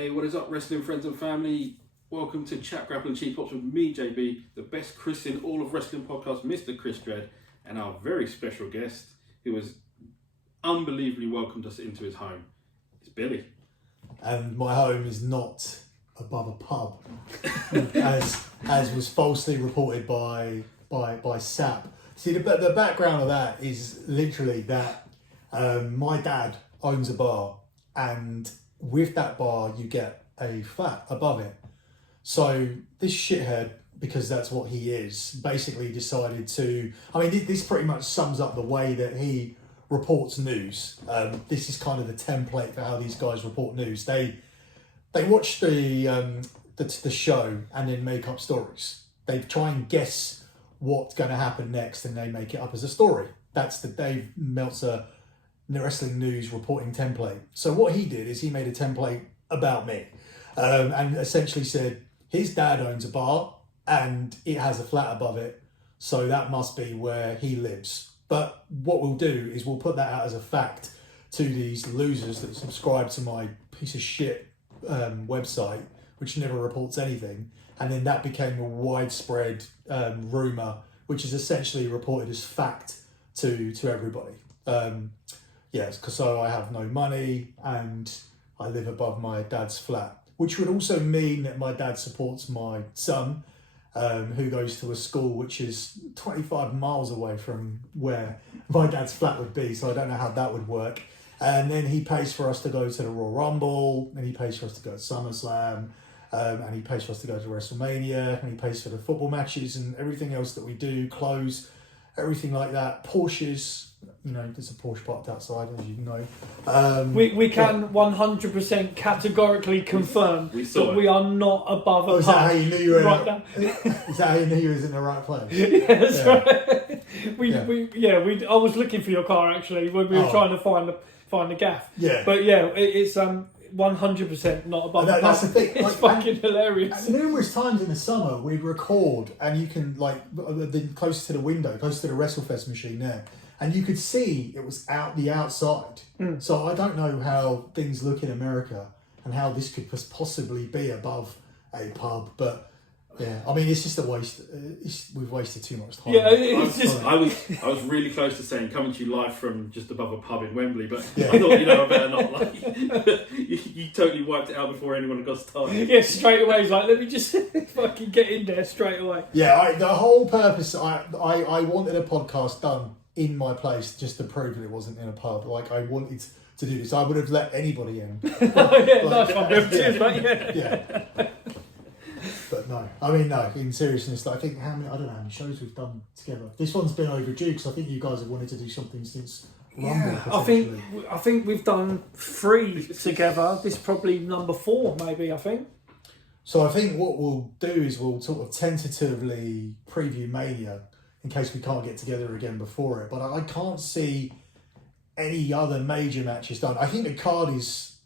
Hey, what is up, wrestling friends and family? Welcome to Chat, Grapple and Cheap Pops with me, JB, the best Chris in all of wrestling podcasts, Mr. Chris Dredd, and our very special guest, who has unbelievably welcomed us into his home. It's Billy. And my home is not above a pub, as was falsely reported by SAP. See, the background of that is literally that my dad owns a bar, and with that bar you get a flat above it. So this shithead, because that's what he is, basically decided to, this pretty much sums up the way that he reports news. This is kind of the template for how these guys report news. They watch the show and then make up stories. They try and guess what's going to happen next and they make it up as a story. That's the Dave Meltzer wrestling news reporting template. So what he did is he made a template about me, and essentially said his dad owns a bar and it has a flat above it, so that must be where he lives. But what we'll do is we'll put that out as a fact to these losers that subscribe to my piece of shit website, which never reports anything, and then that became a widespread rumour, which is essentially reported as fact to everybody. Yes, so I have no money and I live above my dad's flat, which would also mean that my dad supports my son, who goes to a school which is 25 miles away from where my dad's flat would be, so I don't know how that would work. And then he pays for us to go to the Royal Rumble, and he pays for us to go to SummerSlam, and he pays for us to go to WrestleMania, and he pays for the football matches and everything else that we do, clothes, everything like that. Porsches, there's a Porsche parked outside, as you know. We can 100% categorically confirm that we are not above a pub. Is that how you knew you were right now? Is that how you knew you was in the right place? Yeah, that's right. I was looking for your car actually when we were trying to find the gaff. Yeah. But it's 100% not above a pub. That's the thing. It's fucking hilarious. Numerous times in the summer we'd record, and you can close to the window, close to the WrestleFest machine there, and you could see it was out the outside. So I don't know how things look in America and how this could possibly be above a pub, but yeah, it's just a waste. We've wasted too much time. Yeah, I was really close to saying coming to you live from just above a pub in Wembley, but I thought I better not. You totally wiped it out before anyone got started. Yeah, straight away. He's like, let me just fucking get in there straight away. Yeah, the whole purpose. I wanted a podcast done in my place just to prove that it wasn't in a pub. I wanted to do this. I would have let anybody in. Nice one. Yeah. But no, in seriousness, I think I don't know how many shows we've done together. This one's been overdue because I think you guys have wanted to do something since Rumble. I think we've done 3 together. This is probably number 4, maybe, I think. So I think what we'll do is we'll sort of tentatively preview Mania in case we can't get together again before it. But I can't see any other major matches done. I think the card is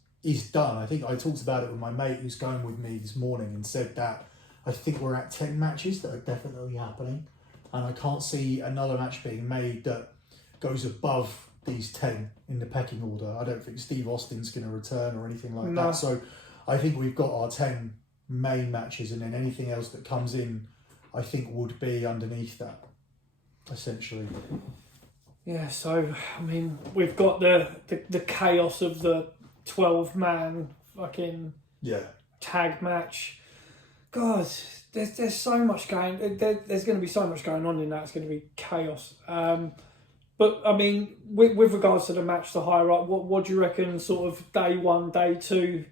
done. I think I talked about it with my mate who's going with me this morning and said that I think we're at 10 matches that are definitely happening, and I can't see another match being made that goes above these 10 in the pecking order. I don't think Steve Austin's going to return or anything like that. So I think we've got our 10 main matches, and then anything else that comes in I think would be underneath that, essentially. Yeah, so we've got the chaos of the 12-man fucking tag match. God, there's so much going. There's going to be so much going on in that. It's going to be chaos. But with regards to the match, the hierarchy, what do you reckon? Sort of day 1, day 2.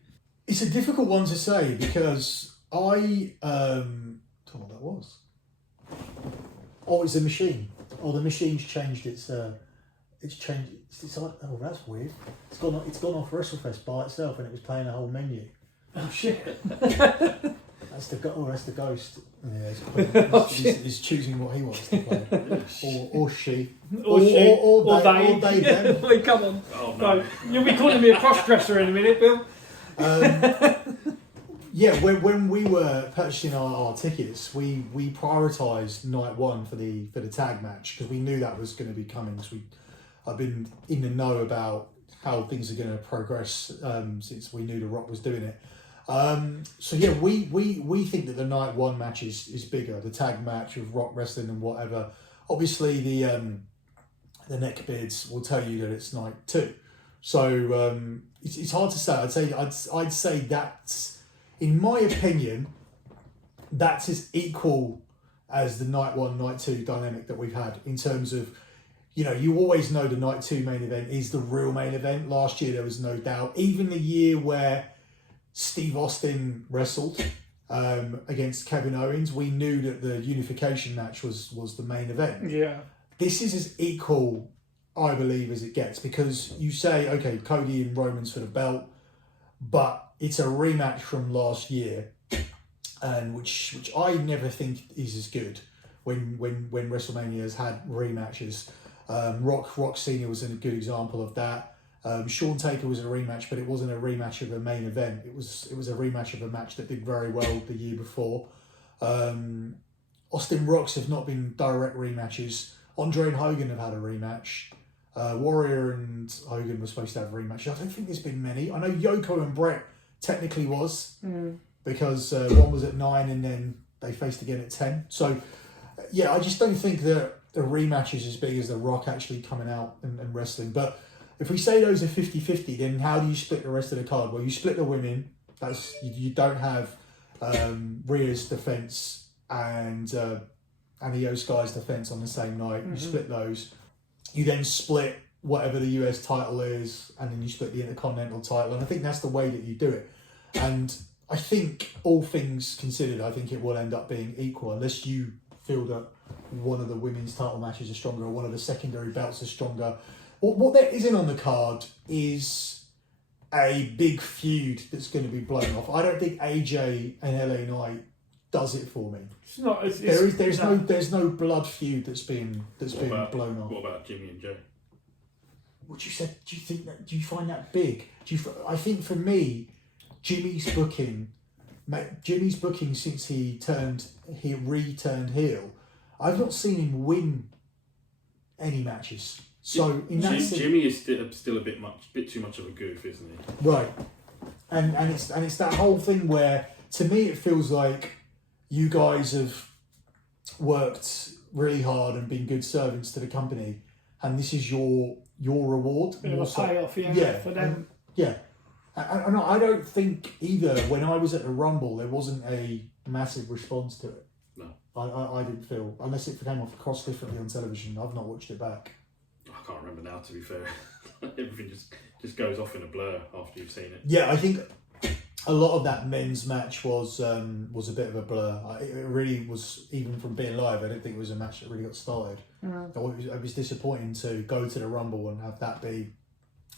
It's a difficult one to say because I don't know what that was. Oh, it's a machine. Oh, the machine's changed its. It's changed. It's like, oh, that's weird. It's gone off WrestleFest by itself, and it was playing a whole menu. Oh shit! That's the ghost. Yeah, he's choosing what he wants to play, or she, or they. Them. Wait, come on! Oh no! No, you'll be calling me a cross-dresser in a minute, Bill. Yeah, when we were purchasing our tickets, we prioritised night 1 for the tag match because we knew that was going to be coming. Because I've been in the know about how things are going to progress since we knew The Rock was doing it. So yeah, we think that the night one match is bigger, the tag match with Rock Wrestling and whatever. Obviously the neckbeards will tell you that it's night two. So it's hard to say. I'd say that's, in my opinion, that's as equal as the night one, night two dynamic that we've had in terms of, you always know the night two main event is the real main event. Last year there was no doubt. Even the year where Steve Austin wrestled against Kevin Owens, we knew that the unification match was the main event. Yeah. This is as equal, I believe, as it gets, because you say, okay, Cody and Roman's for the belt, but it's a rematch from last year, and which I never think is as good when WrestleMania has had rematches. Rock Senior was a good example of that. Shawn Taker was a rematch, but it wasn't a rematch of a main event. It was a rematch of a match that did very well the year before. Austin Rocks have not been direct rematches. Andre and Hogan have had a rematch. Warrior and Hogan were supposed to have rematches. I don't think there's been many. I know Yoko and Brett technically was, because one was at 9 and then they faced again at 10. So yeah, I just don't think that the rematch is as big as The Rock actually coming out and wrestling. But if we say those are 50-50, then how do you split the rest of the card? Well, you split the women. That's you don't have Rhea's defense and Io Sky's defense on the same night. You split those. You then split whatever the US title is, and then you split the Intercontinental title. And I think that's the way that you do it. And I think, all things considered, I think it will end up being equal, unless you feel that one of the women's title matches are stronger or one of the secondary belts are stronger. What there isn't on the card is a big feud that's going to be blown off. I don't think AJ and LA Knight does it for me. It's not. There's no blood feud that's being blown off. What about Jimmy and Joe? What you said? Do you find that big? I think for me, Jimmy's booking since he returned heel, I've not seen him win any matches. So in that sense, Jimmy is still a bit too much of a goof, isn't he? Right, and it's that whole thing where, to me, it feels like you guys have worked really hard and been good servants to the company, and this is your reward. Bit of a payoff, for them. Yeah. And I don't think either, when I was at the Rumble, there wasn't a massive response to it. No. I didn't feel, unless it came across differently on television. I've not watched it back. I can't remember now, to be fair. Everything just goes off in a blur after you've seen it. Yeah, I think a lot of that men's match was a bit of a blur. It really was, even from being live, I don't think it was a match that really got started. It was disappointing to go to the Rumble and have that be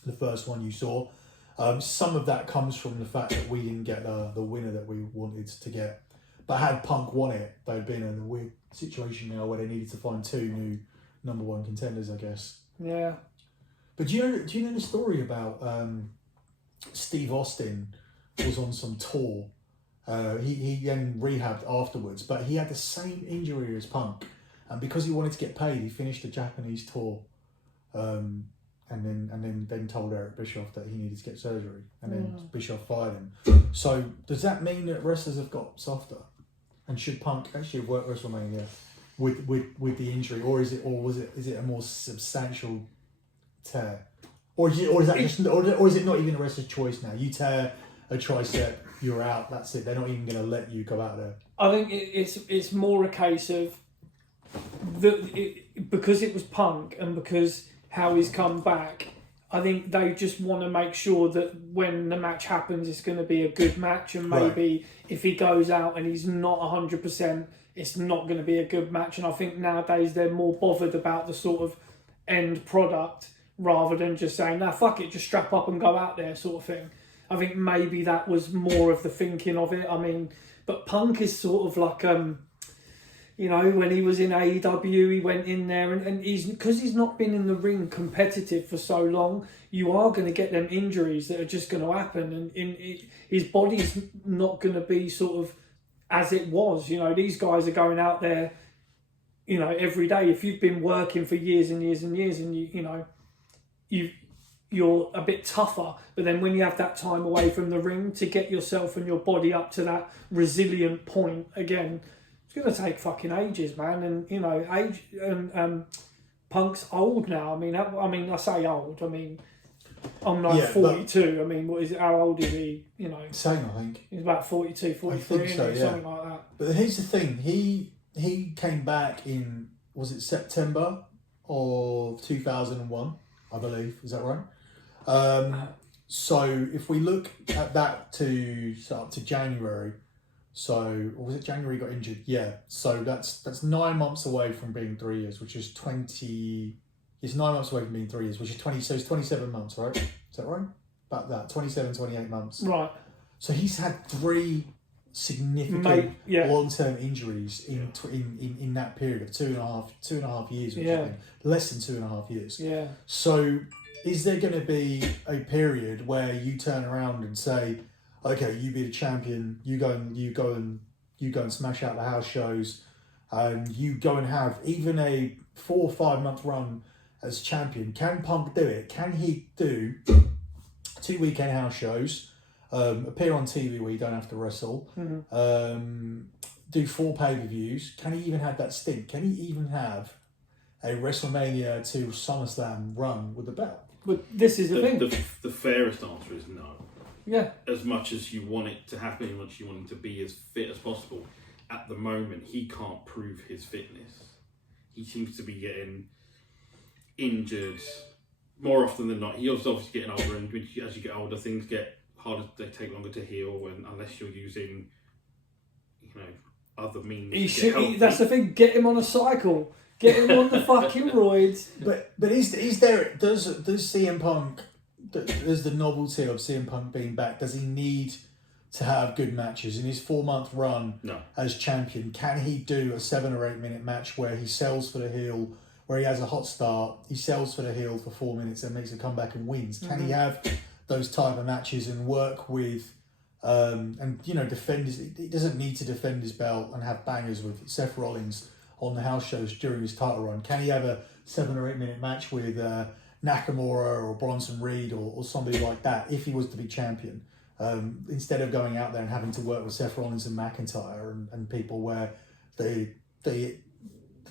the first one you saw. Some of that comes from the fact that we didn't get the winner that we wanted to get. But had Punk won it, they'd been in a weird situation now where they needed to find 2 new number 1 contenders, I guess. Yeah. But do you know the story about Steve Austin was on some tour? He then rehabbed afterwards, but he had the same injury as Punk, and because he wanted to get paid, he finished the Japanese tour. And then told Eric Bischoff that he needed to get surgery, and then Bischoff fired him. So does that mean that wrestlers have got softer, and should Punk actually have worked WrestleMania with the injury, or is it a more substantial tear, or is it not even a wrestler's choice now? You tear a tricep, you're out. That's it. They're not even going to let you go out there. I think it's more a case of because it was Punk and because how he's come back, I think they just want to make sure that when the match happens, it's going to be a good match, and maybe if he goes out and he's not 100%, it's not going to be a good match. And I think nowadays they're more bothered about the sort of end product rather than just saying, nah, fuck it, just strap up and go out there sort of thing. I think maybe that was more of the thinking of it. I mean, but Punk is sort of like, when he was in AEW, he went in there and because he's not been in the ring competitive for so long, you are going to get them injuries that are just going to happen, and his body's not going to be sort of as it was. These guys are going out there, every day. If you've been working for years and years and years, and you're a bit tougher. But then when you have that time away from the ring to get yourself and your body up to that resilient point again, it's going to take fucking ages, man. And, you know, Punk's old now. I mean, I say old. I mean, I'm like 42. I mean, what is it? How old is he? You know, same. I think he's about 42, 43, I think so, something like that. But here's the thing: he came back in, was it September of 2001? I believe. Is that right? So if we look at that up to January, or was it January he got injured? Yeah. So that's 9 months away from being 3 years, which is 20. It's 9 months away from being 3 years, which is 20. So it's 27 months, right? Is that right? About that, 27, 28 months. Right. So he's had 3 significant long-term injuries in that period of two and a half years, which I think less than 2.5 years. Yeah. So is there going to be a period where you turn around and say, okay, you be the champion, you go and smash out the house shows, and you go and have even a 4 or 5 month run as champion? Can Punk do it? Can he do 2 weekend house shows, appear on TV where you don't have to wrestle, do 4 pay-per-views? Can he even have that stint? Can he even have a WrestleMania to SummerSlam run with the belt? But this is the thing. The fairest answer is no. Yeah. As much as you want it to happen, as much as you want him to be as fit as possible, at the moment he can't prove his fitness. He seems to be getting injured more often than not. He was obviously getting older, and as you get older, things get harder. They take longer to heal, unless you're using, other means. That's the thing. Get him on a cycle. Get him on the fucking roids. But is there does CM Punk? Does the novelty of CM Punk being back? Does he need to have good matches in his 4-month run as champion? Can he do a 7 or 8 minute match where he sells for the heel, where he has a hot start, he sells for the heel for 4 minutes and makes a comeback and wins? Can he have those type of matches and work with, defend his? He doesn't need to defend his belt and have bangers with Seth Rollins on the house shows during his title run. Can he have a 7 or 8 minute match with Nakamura or Bronson Reed or somebody like that if he was to be champion? Instead of going out there and having to work with Seth Rollins and McIntyre and people where the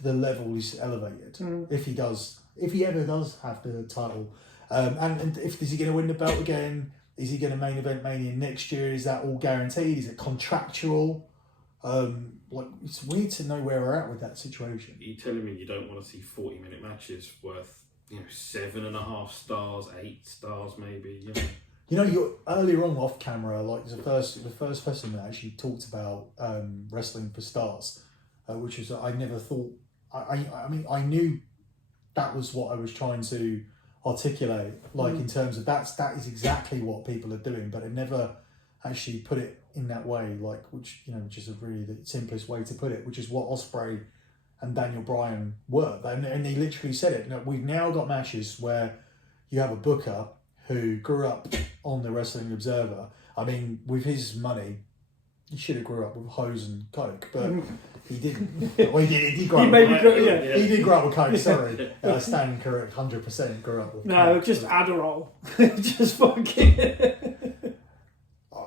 level is elevated. If he ever does have the title, and is he going to win the belt again? Is he going to main event Mania next year? Is that all guaranteed? Is it contractual? It's weird to know where we're at with that situation. Are you telling me you don't want to see 40-minute matches worth 7.5 stars, 8 stars maybe? You're earlier on off camera, like the first person that actually talked about wrestling for stars, which is I never thought. I knew that was what I was trying to articulate, in terms of that is exactly what people are doing, but I never actually put it in that way, which is a really the simplest way to put it, which is what Ospreay and Daniel Bryan were, and they literally said it. We've now got matches where you have a booker who grew up on the Wrestling Observer. I mean, with his money, he should have grew up with hose and coke, but he didn't. Well, he did. He did grow up. He did grow up with coke. Sorry, standing correct. 100% grew up with. No, coke. Just Adderall. Just fucking.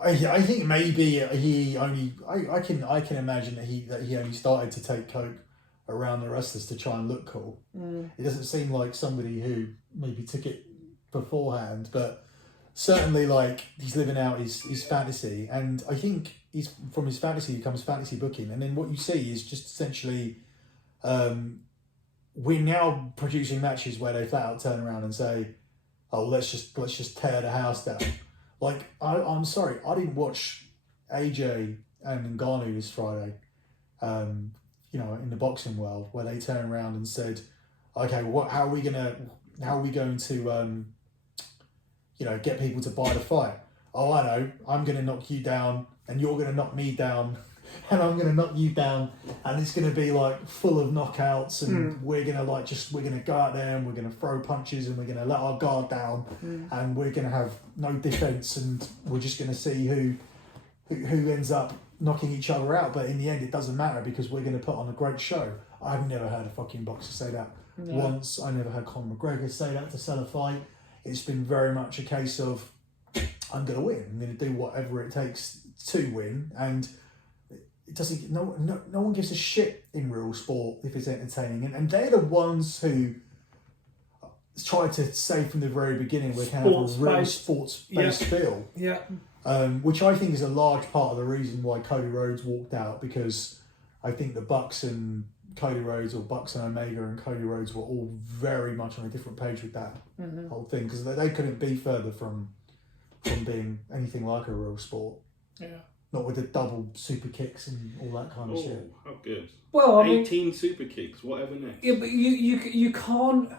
I think maybe he only. I can imagine that he only started to take coke around the wrestlers to try and look cool. It doesn't seem like somebody who maybe took it beforehand, but certainly he's living out his fantasy, and I think he's from his fantasy becomes fantasy booking, and then what you see is just essentially we're now producing matches where they flat out turn around and say, oh, let's just tear the house down. I'm sorry, I didn't watch AJ and Ngannou this Friday, in the boxing world, where they turn around and said, okay, how are we going to get people to buy the fight? Oh, I know, I'm going to knock you down and you're going to knock me down and I'm going to knock you down, and it's going to be full of knockouts, and we're going to go out there and we're going to throw punches and we're going to let our guard down, and we're going to have no defense, and we're just going to see who ends up knocking each other out. But in the end, it doesn't matter because we're going to put on a great show. I've never heard a fucking boxer say that once. I never heard Conor McGregor say that to sell a fight. it's been very much a case of, I'm going to win. I'm going to do whatever it takes to win, and it doesn't. No one gives a shit in real sport if it's entertaining, and they're the ones who tried to say from the very beginning we can have a real sports-based feel. Yeah. Which I think is a large part of the reason why Cody Rhodes walked out, because I think the Bucks and Cody Rhodes, or Bucks and Omega and Cody Rhodes, were all very much on a different page with that whole thing, because they couldn't be further from being anything like a real sport. Yeah. Not with the double super kicks and all that kind of shit. How good. Well, 18 super kicks, whatever next. Yeah, but you can't.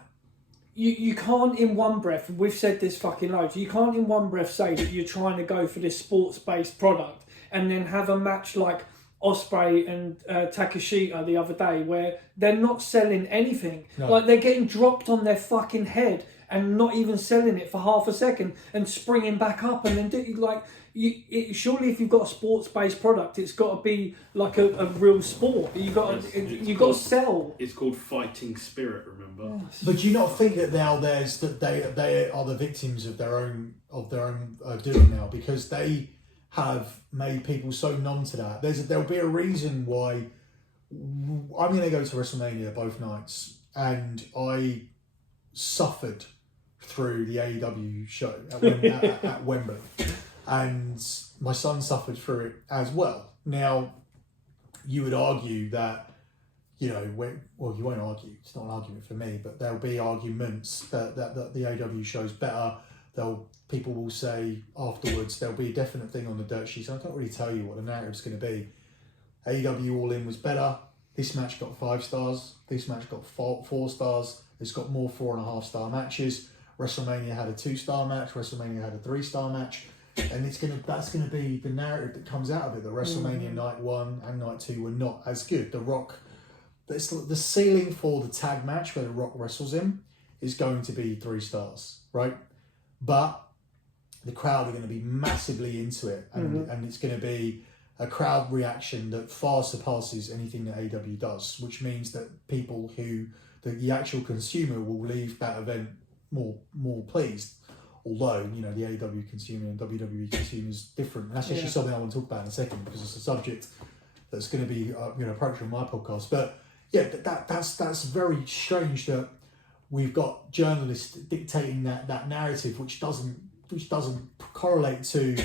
You can't in one breath, we've said this fucking loads, you can't in one breath say that you're trying to go for this sports-based product and then have a match like Ospreay and Takeshita the other day where they're not selling anything. No. Like, they're getting dropped on their fucking head and not even selling it for half a second and springing back up, and then surely if you've got a sports-based product, it's got to be like a real sport. You got to sell. It's called fighting spirit. Remember? Yes. But do you not think that now they are the victims of their own doing now, because they have made people so numb to that? There'll be a reason why I'm going to go to WrestleMania both nights, and I suffered through the AEW show at Wembley, and my son suffered through it as well. Now, you would argue that, you won't argue, it's not an argument for me, but there'll be arguments that the AEW show's better. People will say afterwards there'll be a definite thing on the dirt sheet, so I can't really tell you what the narrative's going to be. AEW All In was better. This match got 5 stars. This match got 4 stars. It's got more 4.5-star matches. WrestleMania had a 2-star match. WrestleMania had a 3-star match, and that's gonna be the narrative that comes out of it. The WrestleMania night 1 and night 2 were not as good. The Rock, the ceiling for the tag match where The Rock wrestles him is going to be 3 stars, right? But the crowd are going to be massively into it, and it's going to be a crowd reaction that far surpasses anything that AEW does, which means that the actual consumer will leave that event more pleased. Although, the AEW consumer and WWE consumer is different. And that's actually something I want to talk about in a second, because it's a subject that's going to be approached on my podcast. But yeah, that's very strange that we've got journalists dictating that narrative, which doesn't correlate to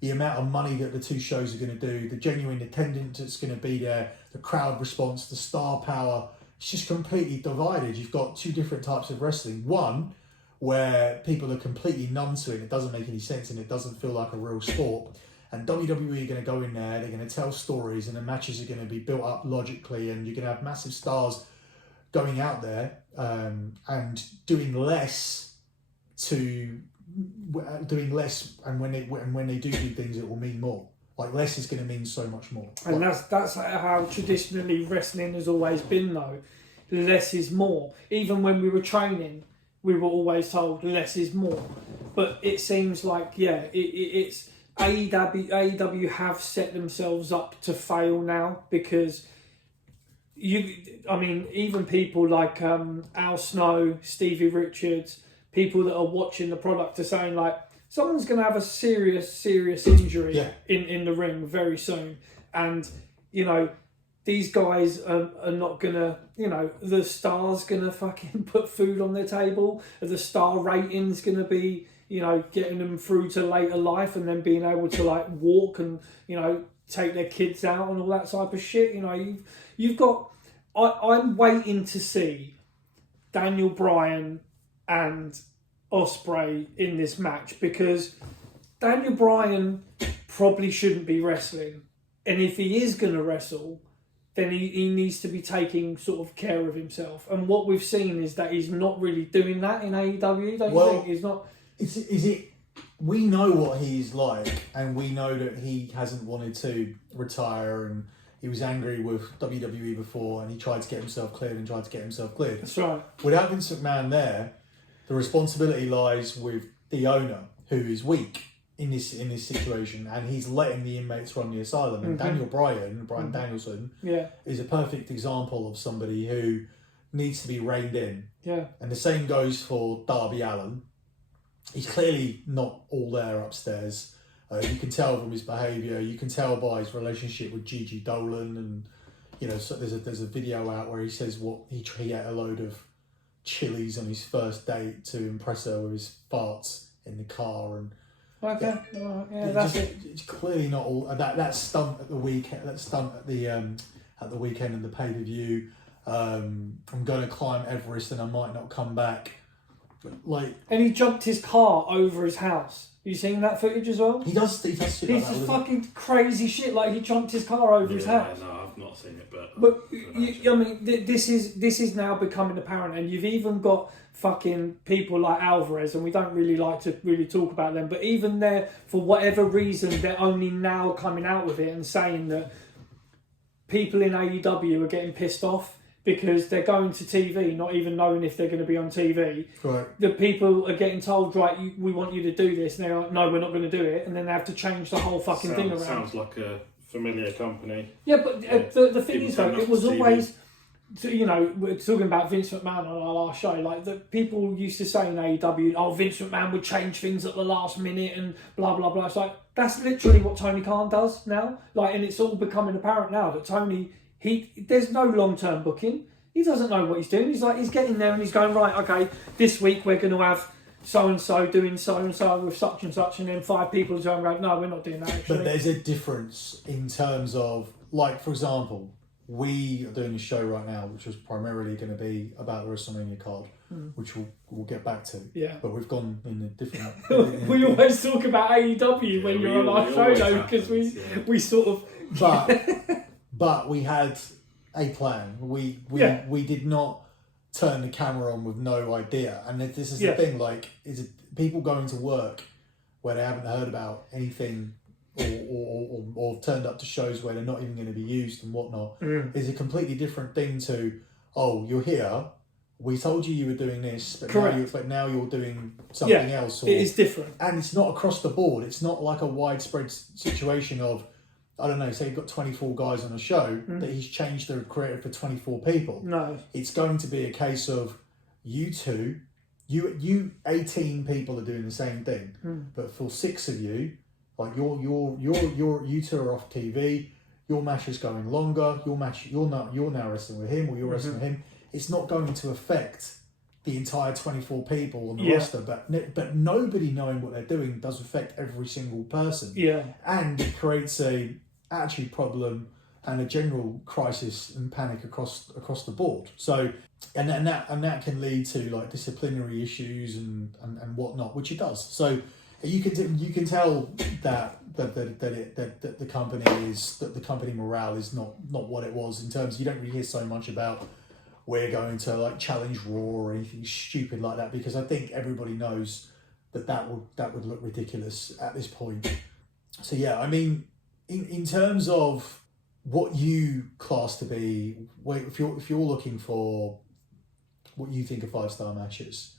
the amount of money that the two shows are going to do, the genuine attendance that's going to be there, the crowd response, the star power. It's just completely divided. You've got 2 different types of wrestling. One where people are completely numb to it, it doesn't make any sense and it doesn't feel like a real sport. And WWE are going to go in there, they're going to tell stories, and the matches are going to be built up logically, and you're going to have massive stars going out there and doing less, and when they do things, it will mean more. Like, less is going to mean so much more. And that's how traditionally wrestling has always been, though. Less is more. Even when we were training, we were always told less is more. But it seems like, it's AEW have set themselves up to fail now, because even people like Al Snow, Stevie Richards, people that are watching the product are saying, like, someone's going to have a serious injury in the ring very soon. And, these guys are not going to, the star's going to fucking put food on their table. The star rating's going to be, getting them through to later life, and then being able to, like, walk and, take their kids out and all that type of shit. You've got... I'm waiting to see Daniel Bryan and Ospreay in this match, because Daniel Bryan probably shouldn't be wrestling, and if he is going to wrestle, then he needs to be taking sort of care of himself. And what we've seen is that he's not really doing that in AEW. Don't you think? He's not. Is it? We know what he's like, and we know that he hasn't wanted to retire, and he was angry with WWE before, and he tried to get himself cleared. That's right. Without Vince McMahon there, the responsibility lies with the owner, who is weak in this situation, and he's letting the inmates run the asylum. And Daniel Bryan Danielson, is a perfect example of somebody who needs to be reined in. Yeah. And the same goes for Darby Allin. he's clearly not all there upstairs. You can tell from his behaviour. You can tell by his relationship with Gigi Dolan, and so there's a video out where he says what he ate a load of chilies on his first date to impress her with his farts in the car, and that's it. It's clearly not all that stunt at the weekend. That stunt at the weekend and the pay-per-view. I'm going to climb Everest and I might not come back. And he jumped his car over his house. You seen that footage as well? He does shit like that. He's just fucking crazy shit. Like he jumped his car over his house. No, I've not seen it, but I mean, this is now becoming apparent, and you've even got fucking people like Alvarez, and we don't really like to really talk about them, but even there, for whatever reason, they're only now coming out with it and saying that people in AEW are getting pissed off because they're going to TV, not even knowing if they're going to be on TV. Right. The people are getting told, right, we want you to do this, and they're like, no, we're not going to do it, and then they have to change the whole fucking thing around. Sounds like a familiar company. Yeah, but the thing is, though, it was always, we're talking about Vince McMahon on our last show, like, the people used to say in AEW, Vince McMahon would change things at the last minute and blah, blah, blah. It's like, that's literally what Tony Khan does now. Like, and it's all becoming apparent now that Tony... there's no long-term booking. He doesn't know what he's doing. He's getting there and he's going, right, okay, this week we're going to have so-and-so doing so-and-so with such and such, and then 5 people are going, no, we're not doing that, actually. But there's a difference in terms of, like, for example, we are doing a show right now which was primarily going to be about the WrestleMania card, which we'll get back to. Yeah. But we've gone in a different... we always talk about AEW when you're on our show, though, because we sort of... But we had a plan. We did not turn the camera on with no idea. And this is the thing, like, is it people going to work where they haven't heard about anything or turned up to shows where they're not even going to be used and whatnot is a completely different thing to, you're here, we told you were doing this, but now you're doing something else. It is different. And it's not across the board. It's not like a widespread situation of, I don't know, say you've got 24 guys on a show, that he's changed the creative for 24 people. No. It's going to be a case of you 18 people are doing the same thing. But for 6 of you, like you two are off TV, your match is going longer, you're now wrestling with him or you're wrestling with him. It's not going to affect the entire 24 people on the roster, but nobody knowing what they're doing does affect every single person. Yeah. And it creates a attitude problem and a general crisis and panic across the board. So and that can lead to like disciplinary issues and whatnot, which it does. So you can tell that the company morale is not what it was in terms. You don't really hear so much about we're going to like challenge Raw or anything stupid like that, because I think everybody knows that would look ridiculous at this point. So yeah, I mean, in terms of what you class to be, if you're looking for what you think are 5-star matches,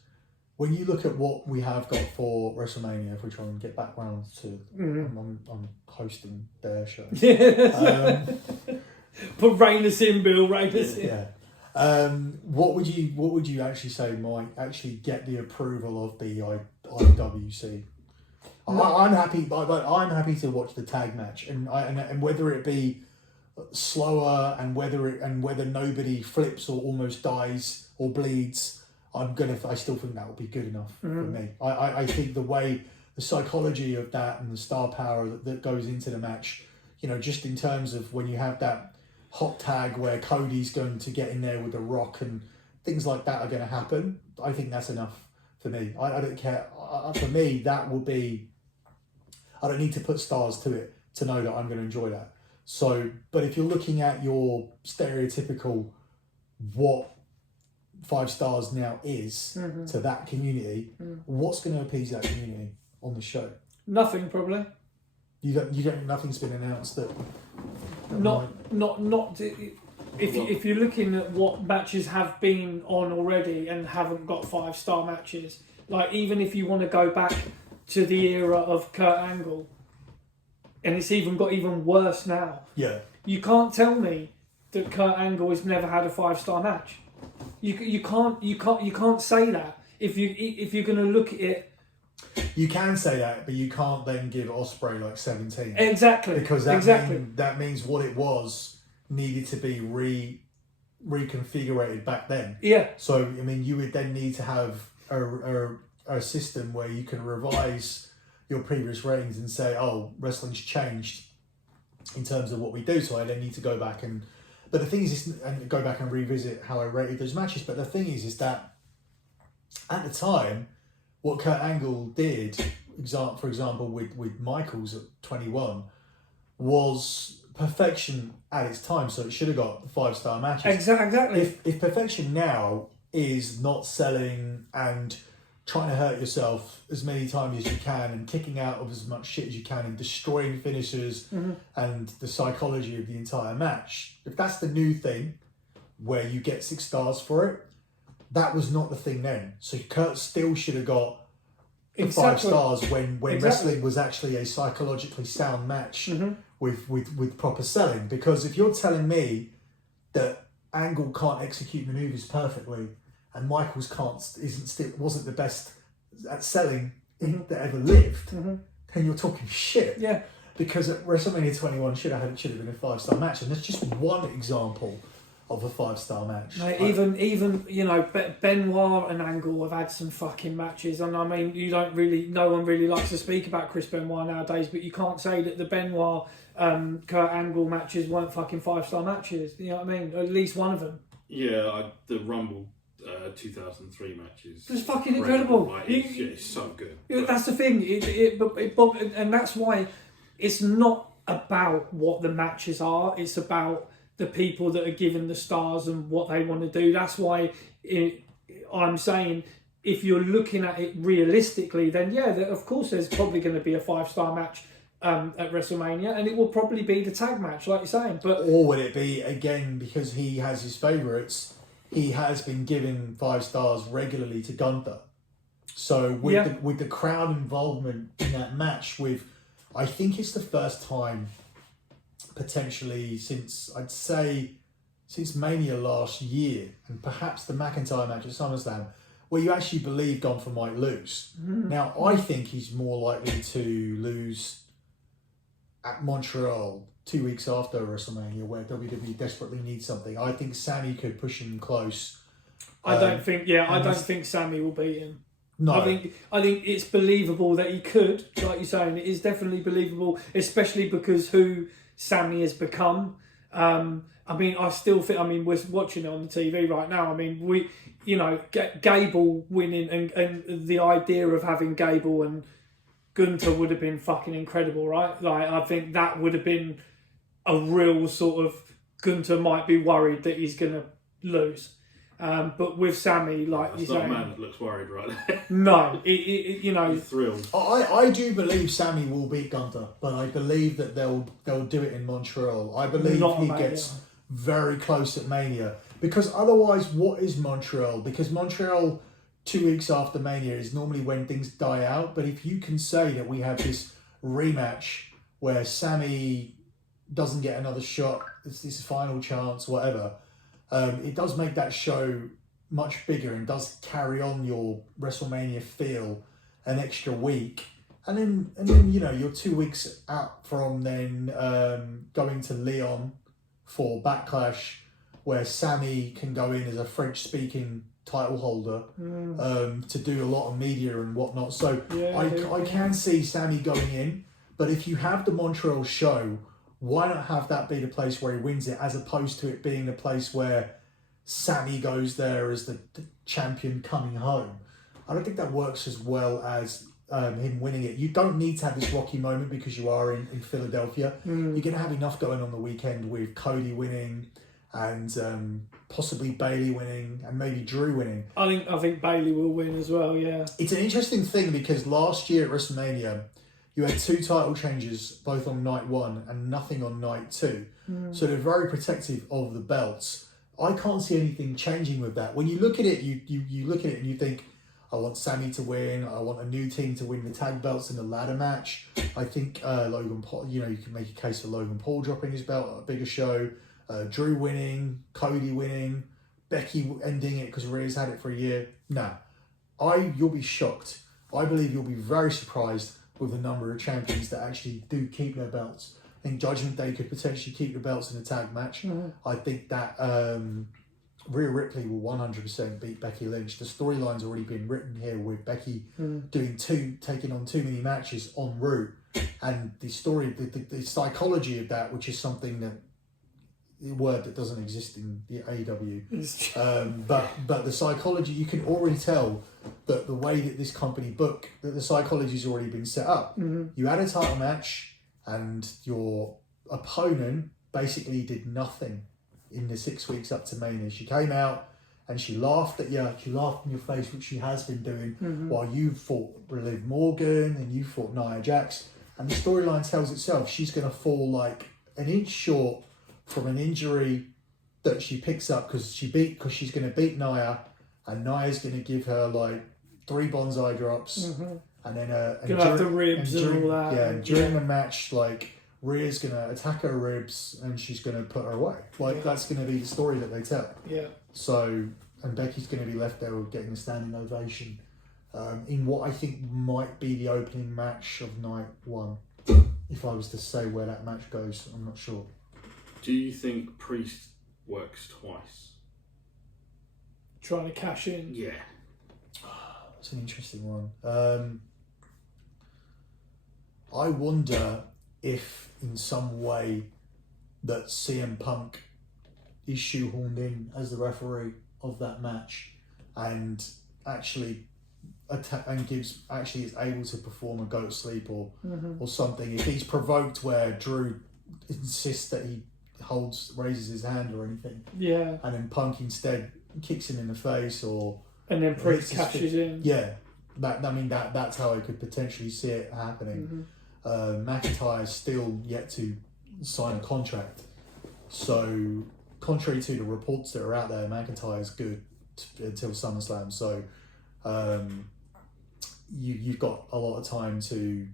when you look at what we have got for WrestleMania, if we try and get back round to, I'm hosting their show. Put Rainus in, Bill. Rainus in. Yeah. What would you actually say might actually get the approval of the IWC? I'm happy, but I'm happy to watch the tag match, and whether it be slower and whether nobody flips or almost dies or bleeds, I still think that will be good enough for me. I think the psychology of that and the star power that goes into the match, just in terms of when you have that hot tag where Cody's going to get in there with The Rock and things like that are going to happen, I think that's enough for me. I don't care. For me, that will be... I don't need to put stars to it to know that I'm going to enjoy that. So, but if you're looking at your stereotypical what 5 stars now is to that community, what's going to appease that community on the show? Nothing, probably. Nothing's been announced that if you're looking at what matches have been on already and haven't got 5-star matches, like even if you want to go back to the era of Kurt Angle, and it's got even worse now. Yeah. You can't tell me that Kurt Angle has never had a 5-star match. You can't say that. If you're going to look at it You can say that, but you can't then give Ospreay like 17. Exactly. Because that means what it was needed to be reconfigured back then. Yeah. So, I mean, you would then need to have a system where you can revise your previous ratings and say, oh, wrestling's changed in terms of what we do. So I then need to go back and... But the thing is, and go back and revisit how I rated those matches. But the thing is that at the time, what Kurt Angle did, for example, with Michaels at 21, was perfection at its time. So it should have got 5-star matches. Exactly. If perfection now is not selling and trying to hurt yourself as many times as you can and kicking out of as much shit as you can and destroying finishers and the psychology of the entire match, if that's the new thing where you get 6 stars for it, that was not the thing then. So Kurt still should have got 5 stars when wrestling was actually a psychologically sound match with proper selling. Because if you're telling me that Angle can't execute maneuvers perfectly and Michaels wasn't the best at selling that ever lived, then you're talking shit. Yeah. Because at WrestleMania 21 should have been a 5-star match, and that's just one example of a 5-star match. Mate, even you know, Benoit and Angle have had some fucking matches, and I mean, no one really likes to speak about Chris Benoit nowadays, but you can't say that the Benoit Kurt Angle matches weren't fucking 5-star matches. You know what I mean? At least one of them. Yeah, the Rumble 2003 matches. It's fucking incredible. Like, it's so good. That's the thing. And that's why it's not about what the matches are. It's about the people that are given the stars and what they want to do. That's why I'm saying, if you're looking at it realistically, then yeah, of course there's probably going to be a 5-star match at WrestleMania, and it will probably be the tag match, like you're saying. Or would it be, again, because he has his favourites, he has been giving 5 stars regularly to Gunther. So with the crowd involvement in that match, I think it's the first time potentially since Mania last year, and perhaps the McIntyre match at SummerSlam, where you actually believe Gunther might lose. Now, I think he's more likely to lose at Montreal 2 weeks after WrestleMania, where WWE desperately needs something. I think Sammy could push him close. I don't think Sammy will beat him. No. I think it's believable that he could, like you're saying. It is definitely believable, especially because who Sammy has become. I mean, I still think. I mean, we're watching it on the TV right now. I mean, Gable winning and the idea of having Gable and Gunther would have been fucking incredible, right? Like, I think that would have been a real sort of Gunther might be worried that he's gonna lose. But with Sammy, like you're saying, not a man that looks worried right there. No, he's thrilled. I do believe Sammy will beat Gunther, but I believe that they'll do it in Montreal. I believe he gets very close at Mania, because otherwise, what is Montreal? Because Montreal 2 weeks after Mania is normally when things die out. But if you can say that we have this rematch where Sammy doesn't get another shot, it's this final chance, whatever. It does make that show much bigger and does carry on your WrestleMania feel an extra week. And then you're 2 weeks out from then going to Lyon for Backlash, where Sammy can go in as a French-speaking title holder to do a lot of media and whatnot. So I can see Sammy going in, but if you have the Montreal show, why not have that be the place where he wins it, as opposed to it being the place where Sammy goes there as the champion coming home? I don't think that works as well as him winning it. You don't need to have this Rocky moment because you are in Philadelphia. You're going to have enough going on the weekend with Cody winning and possibly Bayley winning and maybe Drew winning. I think Bayley will win as well, yeah. It's an interesting thing because last year at WrestleMania, you had 2 title changes, both on night 1 and nothing on night 2. So they're very protective of the belts. I can't see anything changing with that. When you look at it, you look at it and you think, I want Sammy to win. I want a new team to win the tag belts in the ladder match. I think Logan Paul, you can make a case for Logan Paul dropping his belt at a bigger show. Drew winning, Cody winning, Becky ending it because Rhea's had it for a year. Nah, you'll be shocked. I believe you'll be very surprised with the number of champions that actually do keep their belts. I think Judgment Day could potentially keep the belts in a tag match. I think that Rhea Ripley will 100% beat Becky Lynch. The storyline's already been written here with Becky taking on too many matches en route, and the story, the psychology of that, which is something that a word that doesn't exist in the AEW. But the psychology, you can already tell that the way that this company book, that the psychology's already been set up. You had a title match, and your opponent basically did nothing in the 6 weeks up to Mania. She came out and she laughed at you. She laughed in your face, which she has been doing, while you fought Liv Morgan and you fought Nia Jax. And the storyline tells itself. She's going to fall like an inch short from an injury that she picks up because she's going to beat Nia, and Nia's going to give her like 3 bonsai drops, and then gonna have the ribs and all that. Yeah, and during the match, like Rhea's going to attack her ribs and she's going to put her away. Like that's going to be the story that they tell. Yeah. So, and Becky's going to be left there with getting a standing ovation in what I think might be the opening match of night 1. If I was to say where that match goes, I'm not sure. Do you think Priest works twice? Trying to cash in? Yeah. That's an interesting one. I wonder if in some way that CM Punk is shoehorned in as the referee of that match and actually is able to perform a goat sleep or something. If he's provoked where Drew insists that he raises his hand or anything, and then Punk instead kicks him in the face, and then Priest cashes in. That's how I could potentially see it happening. McIntyre's still yet to sign a contract, so contrary to the reports that are out there, McIntyre's good until SummerSlam. So you've got a lot of time to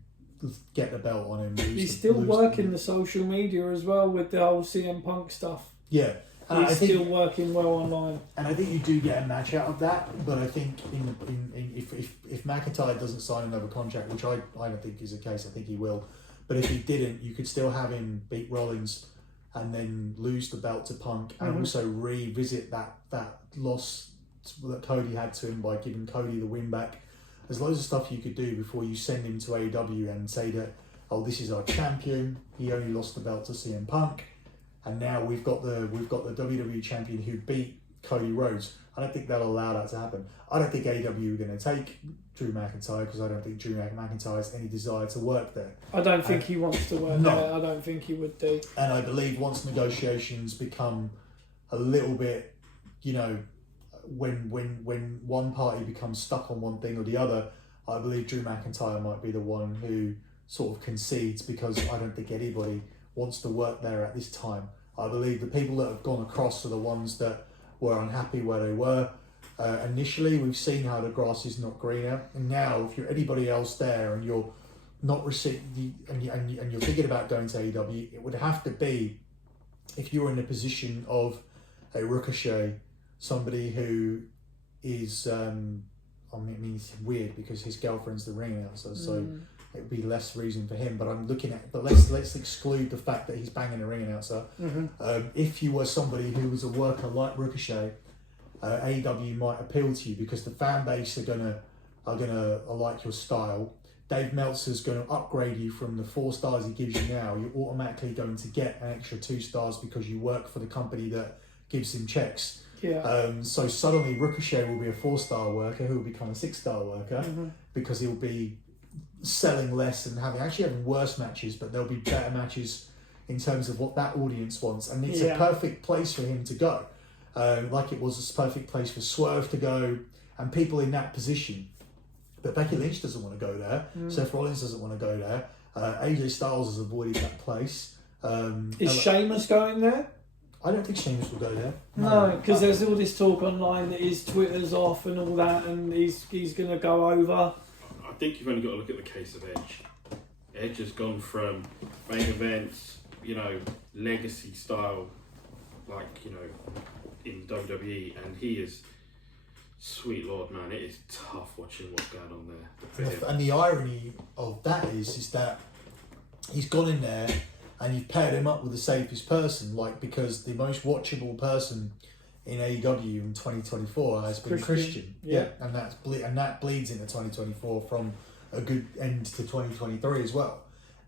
get the belt on him. He's still working the social media as well with the whole CM Punk stuff. Yeah. And he's still working well online. And I think you do get a match out of that, but I think if McIntyre doesn't sign another contract, which I don't think is the case, I think he will, but if he didn't, you could still have him beat Rollins and then lose the belt to Punk and also revisit that loss that Cody had to him by giving Cody the win back. There's loads of stuff you could do before you send him to AEW and say that, oh, this is our champion, he only lost the belt to CM Punk, and now we've got the WWE champion who beat Cody Rhodes. I don't think that'll allow that to happen. I don't think AEW are going to take Drew McIntyre because I don't think Drew McIntyre has any desire to work there. I don't think he wants to work there. I don't think he would do. And I believe once negotiations become a little bit, when one party becomes stuck on one thing or the other, I believe Drew McIntyre might be the one who sort of concedes because I don't think anybody wants to work there at this time. I believe the people that have gone across are the ones that were unhappy where they were. Initially, we've seen how the grass is not greener, and now if you're anybody else there and you're not and you're thinking about going to AEW, it would have to be if you're in the position of a Ricochet, somebody who is it's weird because his girlfriend's the ring announcer, so it would be less reason for him. But let's exclude the fact that he's banging a ring announcer. If you were somebody who was a worker like Ricochet, AEW might appeal to you because the fan base are gonna like your style. Dave Meltzer's going to upgrade you from the 4 stars he gives you now. You're automatically going to get an extra 2 stars because you work for the company that gives him checks. So suddenly Ricochet will be a 4-star worker who will become a 6-star worker because he'll be selling less and having worse matches, but there'll be better matches in terms of what that audience wants. And it's a perfect place for him to go. Like it was a perfect place for Swerve to go and people in that position. But Becky Lynch doesn't want to go there. Seth Rollins doesn't want to go there. AJ Styles has avoided that place. Is Sheamus going there? I don't think Sheamus will go there. No, because there's all this talk online that his Twitter's off and all that, and he's going to go over. I think you've only got to look at the case of Edge. Edge has gone from main events, legacy style, in WWE, and he is Sweet Lord, man, it is tough watching what's going on there. And the irony of that is that he's gone in there and you've paired him up with the safest person, because the most watchable person in AEW in 2024 has been Christian. Yeah. And that bleeds into 2024 from a good end to 2023 as well.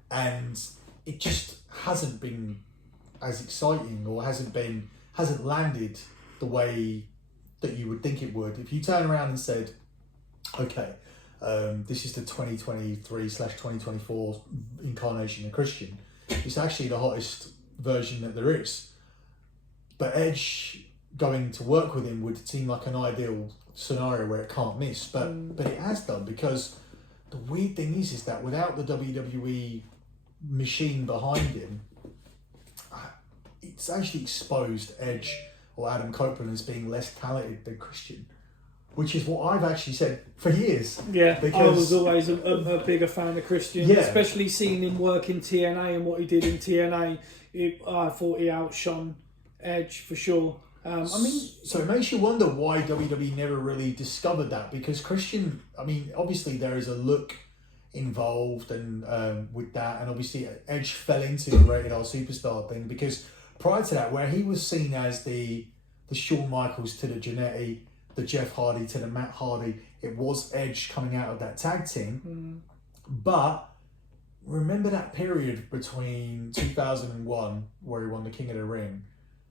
And it just hasn't been as exciting, or hasn't landed the way that you would think it would. If you turn around and said, okay, this is the 2023/2024 incarnation of Christian, it's actually the hottest version that there is. But Edge going to work with him would seem like an ideal scenario where it can't miss, but it has done, because the weird thing is that without the WWE machine behind him, it's actually exposed Edge or Adam Copeland as being less talented than Christian, which is what I've actually said for years. Yeah, because I was always a bigger fan of Christian, especially seeing him work in TNA and what he did in TNA. I thought he outshone Edge for sure. So it makes you wonder why WWE never really discovered that, because Christian, obviously there is a look involved and with that, and obviously Edge fell into the Rated R Superstar thing, because prior to that, where he was seen as the Shawn Michaels to the Jannetty, the Jeff Hardy to the Matt Hardy, it was Edge coming out of that tag team. But remember that period between 2001, where he won the King of the Ring,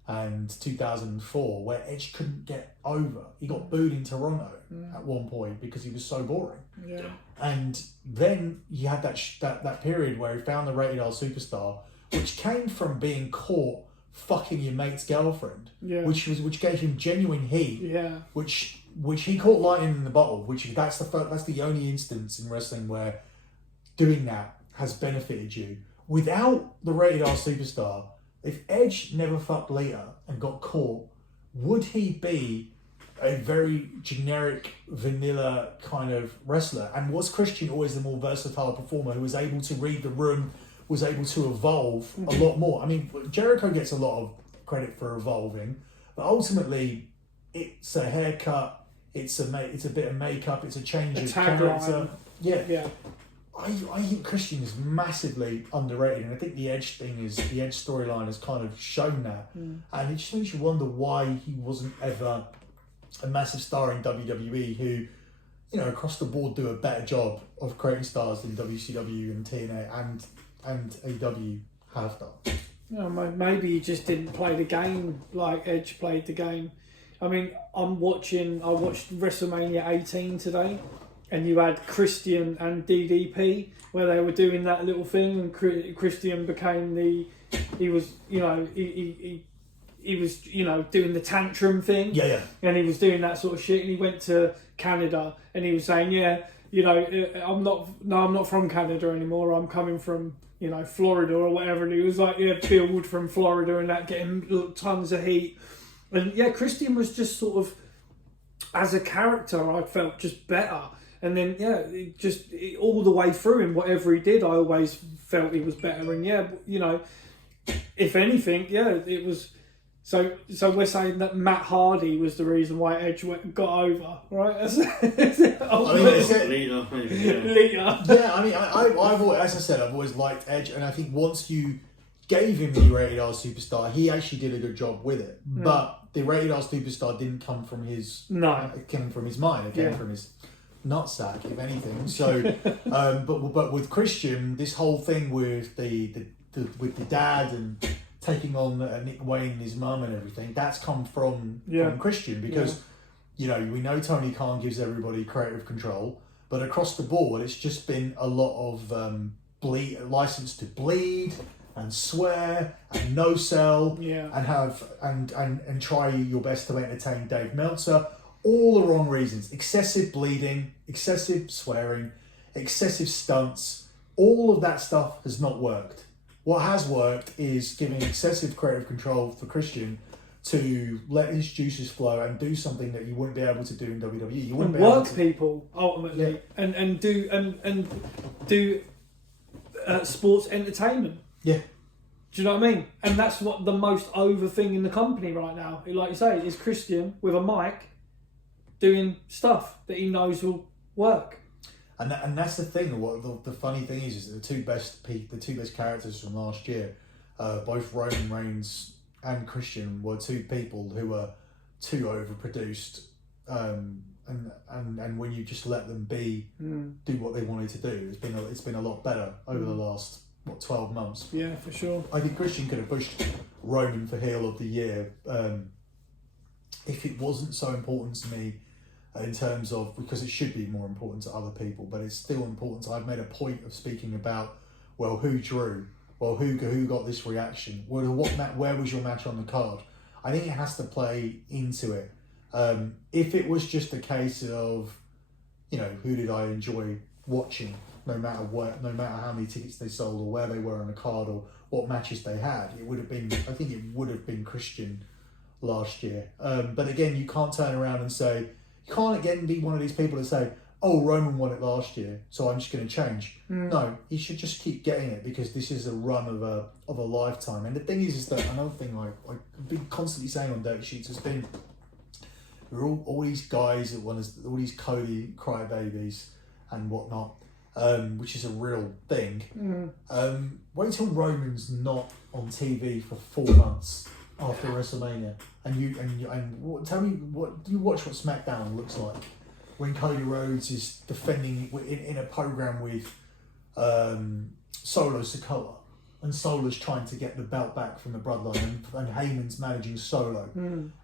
and 2004, where Edge couldn't get over. He got booed in Toronto at one point because he was so boring. Yeah. And then you had that period where he found the Rated R Superstar, which came from being caught fucking your mate's girlfriend, which gave him genuine heat, which he caught lightning in the bottle, that's the only instance in wrestling where doing that has benefited you. Without the Rated R Superstar, if Edge never fucked Lita and got caught, would he be a very generic, vanilla kind of wrestler? And was Christian always the more versatile performer who was able to read the room, was able to evolve a lot more? Jericho gets a lot of credit for evolving, but ultimately it's a haircut, it's a bit of makeup, it's a change of character. Yeah. I think Christian is massively underrated, and I think the Edge storyline has kind of shown that. And it just makes you wonder why he wasn't ever a massive star in WWE, who, across the board do a better job of creating stars than WCW and TNA and AEW have done. Maybe he just didn't play the game like Edge played the game. I watched WrestleMania 18 today, and you had Christian and DDP where they were doing that little thing, and Christian became he was doing the tantrum thing. Yeah. And he was doing that sort of shit, and he went to Canada and he was saying, I'm not from Canada anymore, I'm coming from, Florida or whatever. And he was like, billed from Florida and that, getting tons of heat. And Christian was just sort of, as a character, I felt just better. And then, all the way through him, whatever he did, I always felt he was better. And if anything, it was. So we're saying that Matt Hardy was the reason why Edge got over, right? Leader. Yeah, I've always, as I said, I've always liked Edge, and I think once you gave him the Rated R Superstar, he actually did a good job with it. But the Rated R Superstar didn't come from his it came from his mind. It came from his nutsack, if anything. So, but with Christian, this whole thing with the dad and taking on Nick Wayne and his mum and everything, that's come from Christian, because we know Tony Khan gives everybody creative control, but across the board it's just been a lot of license to bleed and swear and no sell and have and try your best to entertain Dave Meltzer. All the wrong reasons: excessive bleeding, excessive swearing, excessive stunts. All of that stuff has not worked. What has worked is giving excessive creative control for Christian to let his juices flow and do something that you wouldn't be able to do in WWE. You wouldn't and be work able to people ultimately, and do sports entertainment. Yeah. Do you know what I mean? And that's what the most over thing in the company right now, like you say, is Christian with a mic doing stuff that he knows will work. And that's the thing. What the funny thing is the two best characters from last year, both Roman Reigns and Christian, were two people who were too overproduced. And when you just let them do what they wanted to do, it's been a lot better over the last 12 months. Yeah, for sure. I think Christian could have pushed Roman for heel of the year if it wasn't so important to me. In terms of, because it should be more important to other people, but it's still important. I've made a point of speaking about, well, who drew? Well, who got this reaction? Where was your match on the card? I think it has to play into it. If it was just a case of, who did I enjoy watching, no matter how many tickets they sold or where they were on the card or what matches they had, I think it would have been Christian last year. But again, you can't turn around and say, you can't again be one of these people that say, oh, Roman won it last year, so I'm just going to change. No, he should just keep getting it, because this is a run of a lifetime. And the thing is that another thing I've been constantly saying on Dirty Sheets has been, we're all these guys that want us, all these Cody crybabies and whatnot, which is a real thing. Wait till Roman's not on TV for 4 months after WrestleMania, and tell me, what do you watch what SmackDown looks like when Cody Rhodes is defending in a program with Solo Sikoa, and Solo's trying to get the belt back from the Bloodline, and Heyman's managing Solo,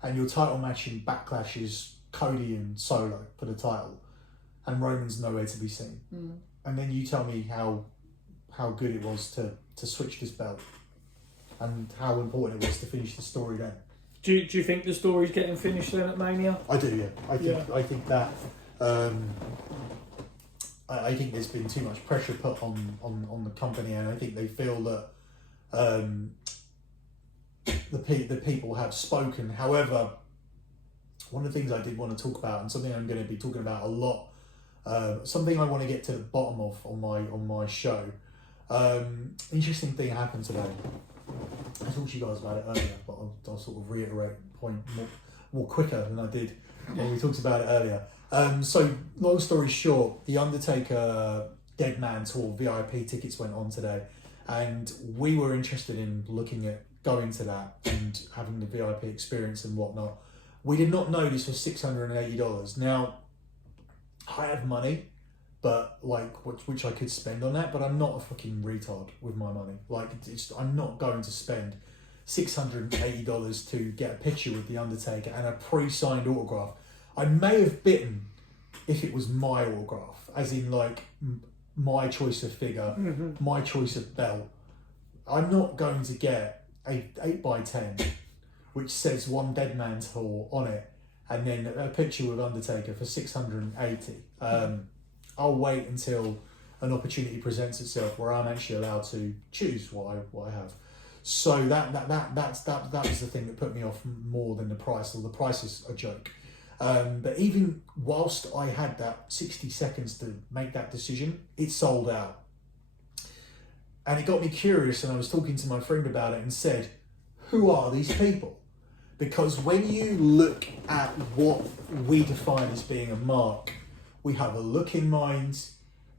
and your title match in Backlash is Cody and Solo for the title, and Roman's nowhere to be seen. And then you tell me how good it was to switch this belt, and how important it was to finish the story then. Do you think the story's getting finished then at Mania? I do, yeah. I think that I think there's been too much pressure put on the company, and I think they feel that the people have spoken. However, one of the things I did want to talk about, and something I'm going to be talking about a lot, something I want to get to the bottom of on my show. Interesting thing happened today. I talked to you guys about it earlier, but I'll sort of reiterate the point more quicker than I did when we talked about it earlier. So, long story short, the Undertaker Dead Man Tour VIP tickets went on today, and we were interested in looking at going to that and having the VIP experience and whatnot. We did not know this was $680. Now, I have money, but which I could spend on that, but I'm not a fucking retard with my money. I'm not going to spend $680 to get a picture with the Undertaker and a pre-signed autograph. I may have bitten if it was my autograph, as in my choice of figure, my choice of belt. I'm not going to get a 8x10 which says One Dead Man Tour on it, and then a picture with Undertaker for $680. I'll wait until an opportunity presents itself where I'm actually allowed to choose what I have. So that was the thing that put me off more than the price. Or the price is a joke. But even whilst I had that 60 seconds to make that decision, it sold out. And it got me curious, and I was talking to my friend about it and said, who are these people? Because when you look at what we define as being a mark, we have a look in mind,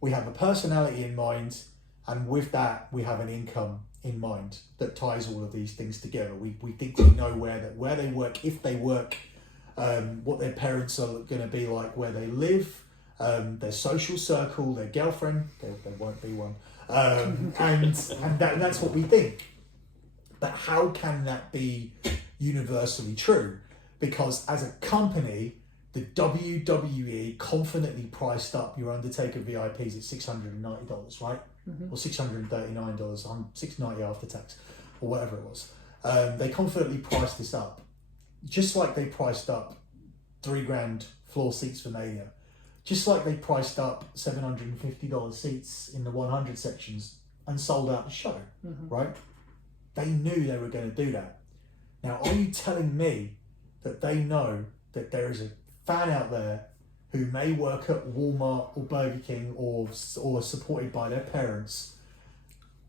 we have a personality in mind, and with that, we have an income in mind that ties all of these things together. We think we know where they work, if they work, what their parents are going to be like, where they live, their social circle, their girlfriend, there won't be one, and that's what we think. But how can that be universally true? Because as a company, the WWE confidently priced up your Undertaker VIPs at $690, right? Or $639, $690 after tax, or whatever it was. They confidently priced this up, just like they priced up $3,000 floor seats for Mania, just like they priced up $750 seats in the 100 sections and sold out the show, right? They knew they were going to do that. Now, are you telling me that they know that there is a fan out there who may work at Walmart or Burger King or supported by their parents,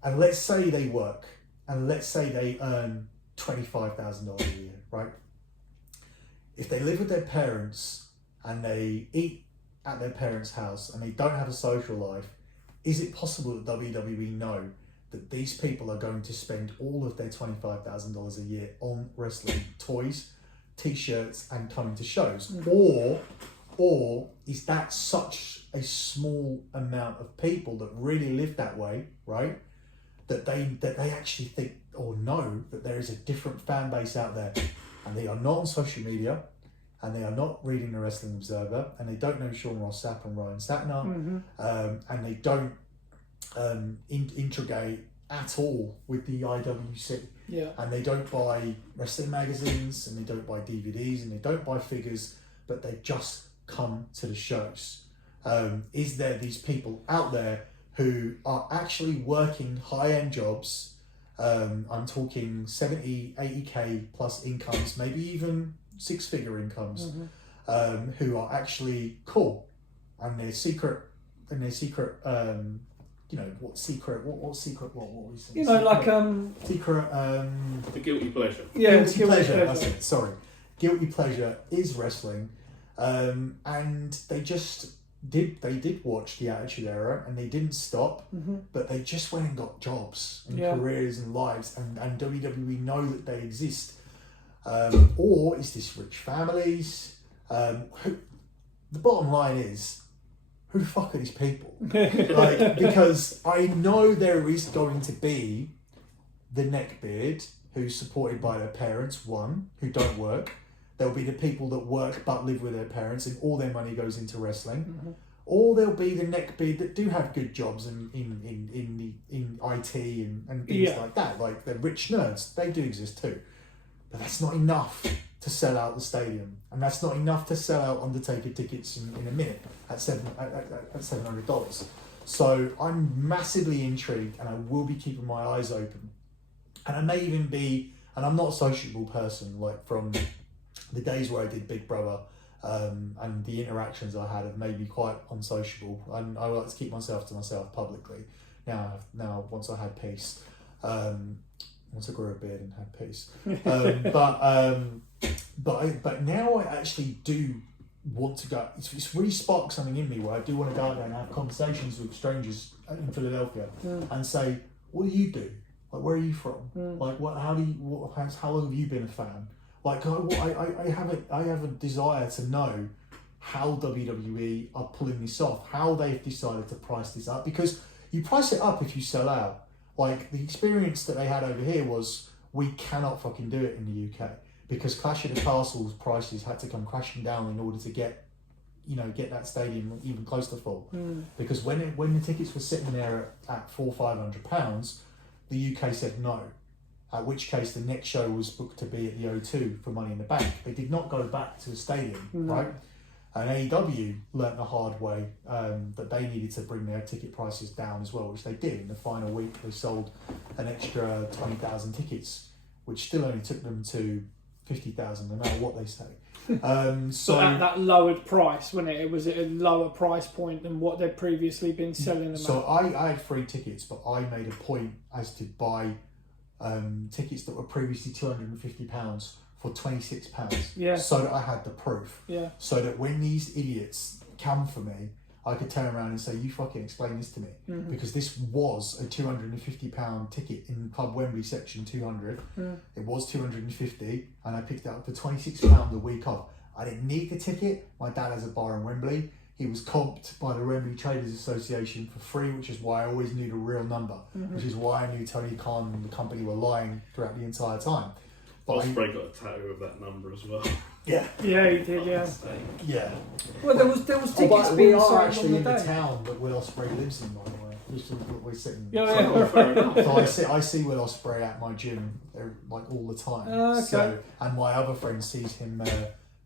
and let's say they work, and let's say they earn $25,000 a year, right? If they live with their parents and they eat at their parents' house and they don't have a social life, is it possible that WWE know that these people are going to spend all of their $25,000 a year on wrestling toys, t-shirts, and coming to shows? Or is that such a small amount of people that really live that way, right? That they actually think or know that there is a different fan base out there, and they are not on social media, and they are not reading the Wrestling Observer, and they don't know Sean Ross Sapp and Ryan Sattner, and they don't integrate at all with the IWC. Yeah. And they don't buy wrestling magazines, and they don't buy DVDs, and they don't buy figures, but they just come to the shows. Is there these people out there who are actually working high-end jobs? I'm talking 70, 80k plus incomes, maybe even six-figure incomes, who are actually cool, and their secret, what we say? Secret, the guilty pleasure. Yeah, guilty pleasure. That's it. Sorry, guilty pleasure is wrestling, and they did watch the Attitude Era, and they didn't stop, but they just went and got jobs and careers and lives, and WWE know that they exist. Or is this rich families? The bottom line is, who the fuck are these people? Because I know there is going to be the neckbeard who's supported by their parents, one, who don't work. There'll be the people that work but live with their parents and all their money goes into wrestling. Or there'll be the neckbeard that do have good jobs in IT and things like that. Like the rich nerds, they do exist too. But that's not enough to sell out the stadium, and that's not enough to sell out Undertaker tickets in a minute at $700. So I'm massively intrigued, and I will be keeping my eyes open. And I may even be, and I'm not a sociable person, like from the days where I did Big Brother, and the interactions I had have made me quite unsociable. And I like to keep myself to myself publicly. Now, once I had peace, once I grew a beard and had peace, but now I actually do want to go. It's really sparked something in me where I do want to go out there and have conversations with strangers in Philadelphia and say, "What do you do? Like, where are you from? Like, how long have you been a fan? Like, I have a desire to know how WWE are pulling this off, how they've decided to price this up, because you price it up if you sell out. Like, the experience that they had over here was, we cannot fucking do it in the UK, because Clash of the Castles prices had to come crashing down in order to get that stadium even close to full. Because when the tickets were sitting there at £400-500, the UK said no. At which case the next show was booked to be at the O2 for Money in the Bank. They did not go back to the stadium, right? And AEW learnt the hard way that they needed to bring their ticket prices down as well, which they did. In the final week, they sold an extra 20,000 tickets, which still only took them to 50,000, no matter what they say. So that lowered price, wasn't it? It was at a lower price point than what they'd previously been selling them so at. I had free tickets, but I made a point as to buy tickets that were previously £250 for £26, so that I had the proof, so that when these idiots come for me, I could turn around and say, you fucking explain this to me, because this was a £250 ticket in Club Wembley section 200. It was £250, and I picked it up for £26 the week off. I didn't need the ticket. My dad has a bar in Wembley. He was comped by the Wembley Traders Association for free, which is why I always knew the real number, which is why I knew Tony Khan and the company were lying throughout the entire time. Ospreay got a tattoo of that number as well. Yeah, he did. Yeah. Well, there was tickets being we are signed actually on in the the day. town that Will Ospreay lives in, by the way. Just look, we're sitting. Fair enough. So I see Will Ospreay at my gym like all the time. Okay. So, and my other friend sees him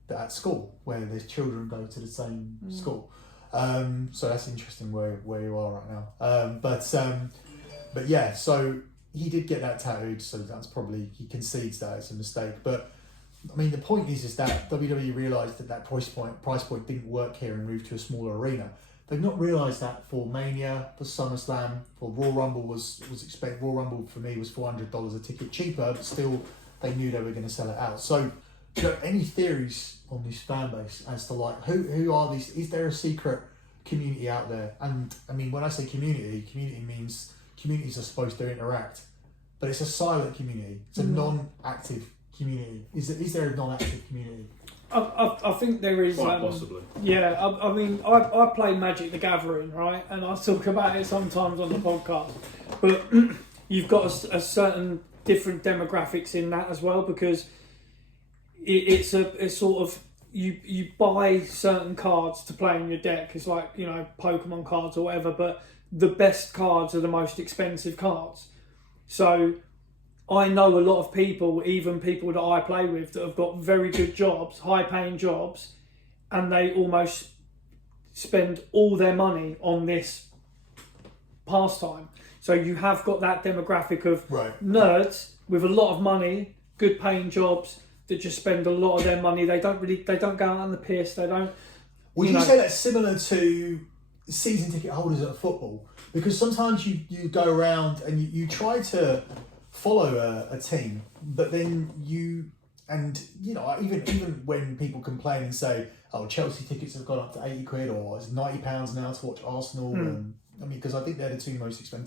at school, where their children go to the same school. So that's interesting where you are right now. But yeah, so he did get that tattooed, so that's probably, he concedes that it's a mistake. But I mean, the point is that WWE realised that price point didn't work here and moved to a smaller arena. They've not realised that for Mania, for SummerSlam, for Royal Rumble Royal Rumble for me was $400 a ticket cheaper, but still they knew they were going to sell it out. So Do you have any theories on this fan base as to like who are these? Is there a secret community out there? And I mean, when I say community means communities are supposed to interact, but it's a silent community. It's a non-active community. Is there a non-active community? I think there is. Quite possibly. Yeah, I mean, I play Magic the Gathering, right? And I talk about it sometimes on the podcast. But you've got a certain different demographics in that as well, because it's sort of you buy certain cards to play in your deck. It's like, you know, Pokemon cards or whatever, but the best cards are the most expensive cards. So I know a lot of people, even people that I play with, that have got very good jobs, high-paying jobs, and they almost spend all their money on this pastime. So you have got that demographic of nerds with a lot of money, good-paying jobs, that just spend a lot of their money. They don't go out on the piss. They don't. Would you say that's similar to season ticket holders at football? Because sometimes you go around and you try to follow a team, but then even when people complain and say, oh, Chelsea tickets have gone up to £80 or it's £90 now to watch Arsenal, and I mean, because I think they're the two most expensive.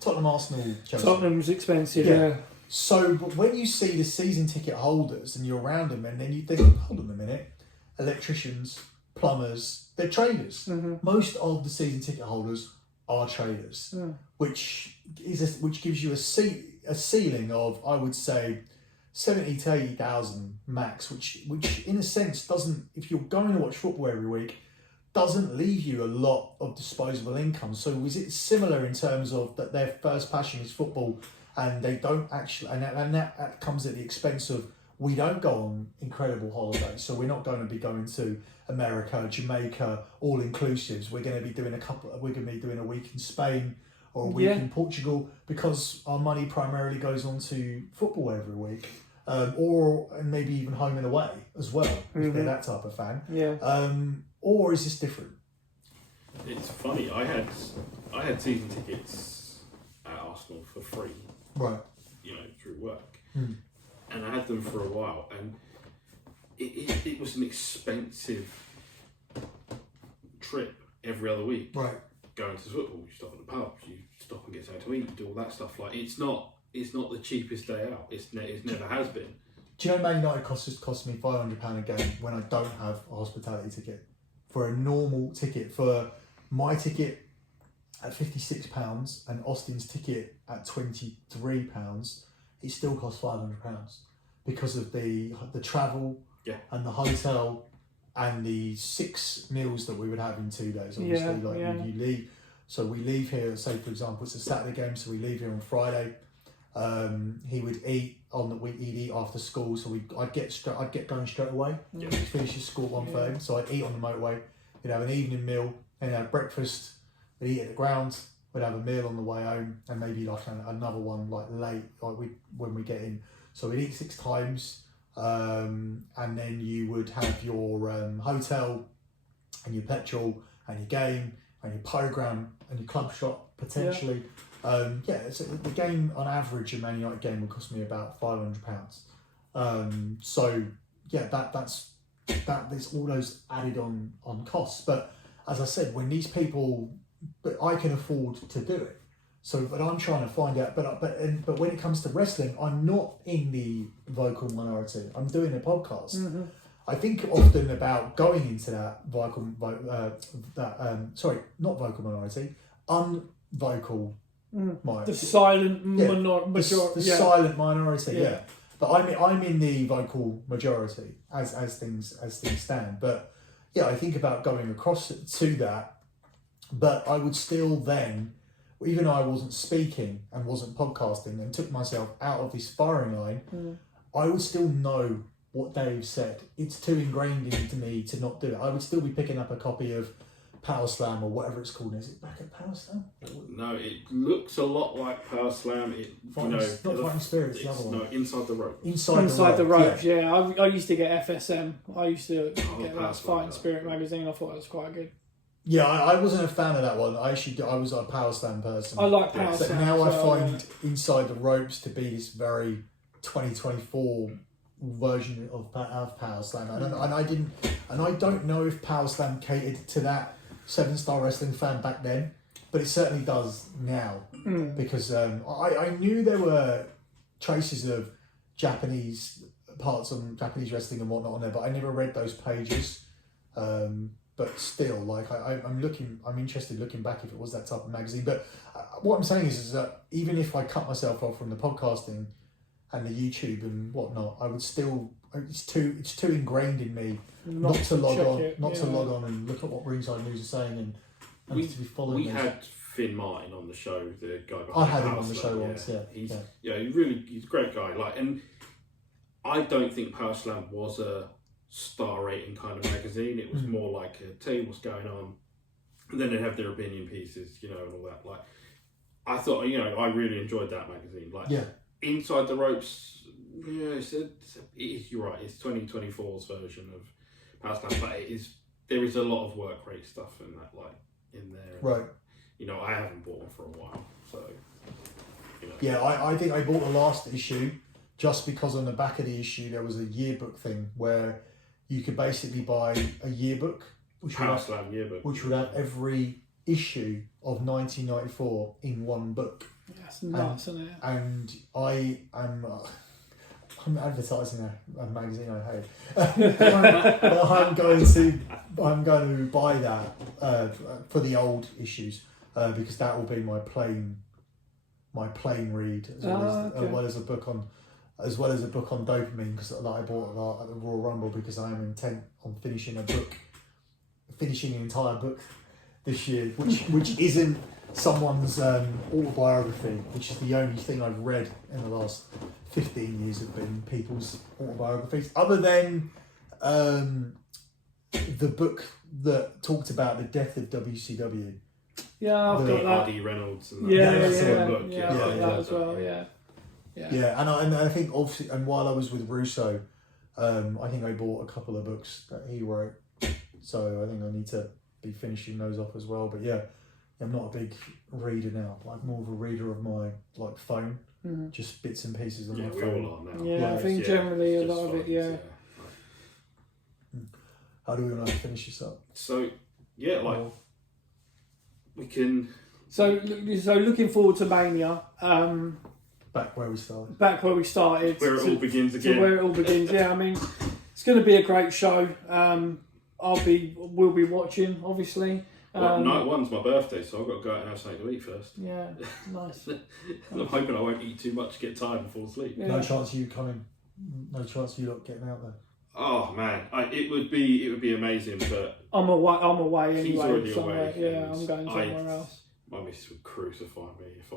Tottenham, Arsenal, Chelsea. Tottenham's expensive, yeah. So, but when you see the season ticket holders and you're around them, and then you think, hold on a minute, electricians, plumbers, they're traders. Most of the season ticket holders are traders, which gives you a ceiling of, I would say, 70 to 80,000 max, which in a sense doesn't, if you're going to watch football every week, doesn't leave you a lot of disposable income. So is it similar in terms of that their first passion is football, and they don't actually, and that comes at the expense of, we don't go on incredible holidays, so we're not going to be going to America, Jamaica, all inclusives. We're going to be doing a week in Spain or a week in Portugal, because our money primarily goes on to football every week, or maybe even home and away as well, if they're that type of fan. Or is this different? It's funny. I had season tickets at Arsenal for free. Right. You know, through work. And I had them for a while, and it was an expensive trip every other week. Right. Going to football, you stop at the pub, you stop and get something to eat, you do all that stuff. Like, it's not the cheapest day out. It never has been. Do you know Man United cost me £500 a game when I don't have a hospitality ticket? For a normal ticket, for my ticket at £56 and Austin's ticket at £23, it still costs £500 because of the travel and the hotel and the 6 meals that we would have in 2 days. Obviously, you leave. So we leave here, say for example, it's a Saturday game, so we leave here on Friday. He would eat he'd eat after school, so I'd get going straight away. He'd finish his school at 1:30, so I'd eat on the motorway. We'd have an evening meal, and have breakfast. We'd eat at the ground. We'd have a meal on the way home, and maybe like another one like late, when we get in. So we'd eat 6 times, and then you would have your hotel, and your petrol, and your game, and your program, and your club shop potentially. So the game on average, a Man United game would cost me about £500. There's all those added on costs. But as I said, when these people, but I can afford to do it. So, but I'm trying to find out. But when it comes to wrestling, I'm not in the vocal minority. I'm doing a podcast. I think often about going into that not vocal minority, unvocal. The silent majority. The silent minority, But I'm in the vocal majority as things stand. But I think about going across to that. But I would still then, even though I wasn't speaking and wasn't podcasting and took myself out of this firing line, I would still know what Dave said. It's too ingrained into me to not do it. I would still be picking up a copy of Power Slam or whatever it's called. Is it back at Power Slam? No, it looks a lot like Power Slam. Not Fighting Spirits, the other one. No, Inside the Rope. Inside the Rope, yeah. I used to get FSM. I used to get that Fighting Spirit magazine. I thought it was quite good. Yeah, I wasn't a fan of that one. I was a Power Slam person. I like Power Slam. But now I find Inside the Ropes to be this very 2024 version of Power Slam, and I don't know if Power Slam catered to that 7-star wrestling fan back then, but it certainly does now, because I knew there were traces of Japanese parts on Japanese wrestling and whatnot on there, but I never read those pages. But still, like I'm interested looking back if it was that type of magazine. But what I'm saying is that even if I cut myself off from the podcasting and the YouTube and whatnot, I would still, it's too ingrained in me not to log on and look at what Ringside News is saying and to be following. We had Finn Martin on the show, the guy behind I had him on the show once. He's he's a great guy. Like, and I don't think Power Slam was a star rating kind of magazine. It was more like tell you what's going on, and then they have their opinion pieces, and all that. Like, I thought, I really enjoyed that magazine. Like, Inside the Ropes, you're right, it's 2024's version of Power Slam, but there is a lot of work rate stuff in that, like, in there. Right. I haven't bought one for a while, so. Yeah, I think I bought the last issue just because on the back of the issue there was a yearbook thing where you could basically buy a yearbook, which would have every issue of 1994 in one book. That's nuts, isn't it? And I'm advertising a magazine I hate. But I'm going to buy that for the old issues because that will be my plain read as well as a book on dopamine, because I bought at the Royal Rumble because I am intent on finishing an entire book this year, which isn't someone's autobiography, which is the only thing I've read in the last 15 years have been people's autobiographies, other than the book that talked about the death of WCW. Yeah, I've got that. R.D. Reynolds and that as well. Yeah, and I think obviously, and while I was with Russo, I think I bought a couple of books that he wrote, so I think I need to be finishing those off as well. But yeah, I'm not a big reader now. I'm more of a reader of my phone, just bits and pieces on my phone. We all are now. Yeah, I think generally a lot of it. How do we want to finish this up? So we can. So looking forward to Mania. Back where we started. Where it all begins again. Where it all begins. Yeah, I mean, it's going to be a great show. We'll be watching, obviously. Night one's my birthday, so I've got to go out and have something to eat first. Yeah, nice. I'm hoping I won't eat too much, get tired and fall asleep. Yeah. No chance of you coming. No chance of you lot getting out there. Oh man, it would be amazing, but I'm away anyway. He's already somewhere. away. Yeah, I'm going somewhere else. My missus would crucify me if I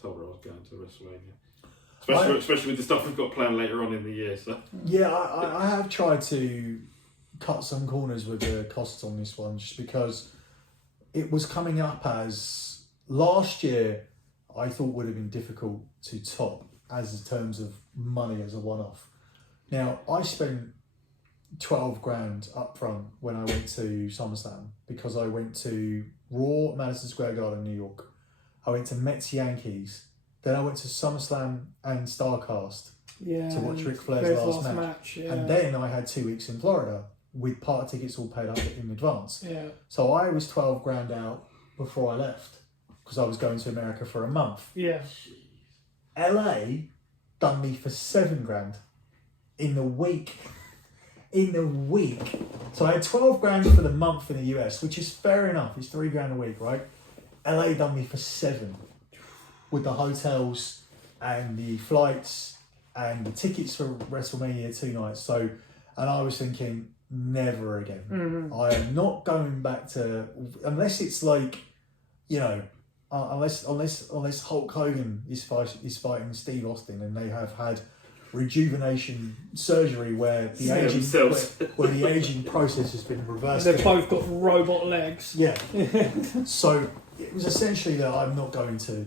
told her I was going to WrestleMania. Especially with the stuff we've got planned later on in the year. So yeah, I have tried to cut some corners with the costs on this one, just because it was coming up as last year I thought would have been difficult to top as in terms of money as a one-off. Now I spent 12 grand up front when I went to SummerSlam because I went to Raw, Madison Square Garden, New York. I went to Mets Yankees. Then I went to SummerSlam and StarCast to watch Ric Flair's last match. Yeah. And then I had 2 weeks in Florida with part tickets all paid up in advance. Yeah. So I was 12 grand out before I left because I was going to America for a month. Yeah. LA done me for 7 grand in the week. So I had 12 grand for the month in the US, which is fair enough. It's 3 grand a week, right? LA done me for 7 with the hotels and the flights and the tickets for WrestleMania 2 nights. So, and I was thinking, never again. Mm-hmm. I am not going back to, unless it's like, unless Hulk Hogan is fighting Steve Austin and they have had rejuvenation surgery where the aging process has been reversed. They've both got robot legs. Yeah. So it was essentially that I'm not going to,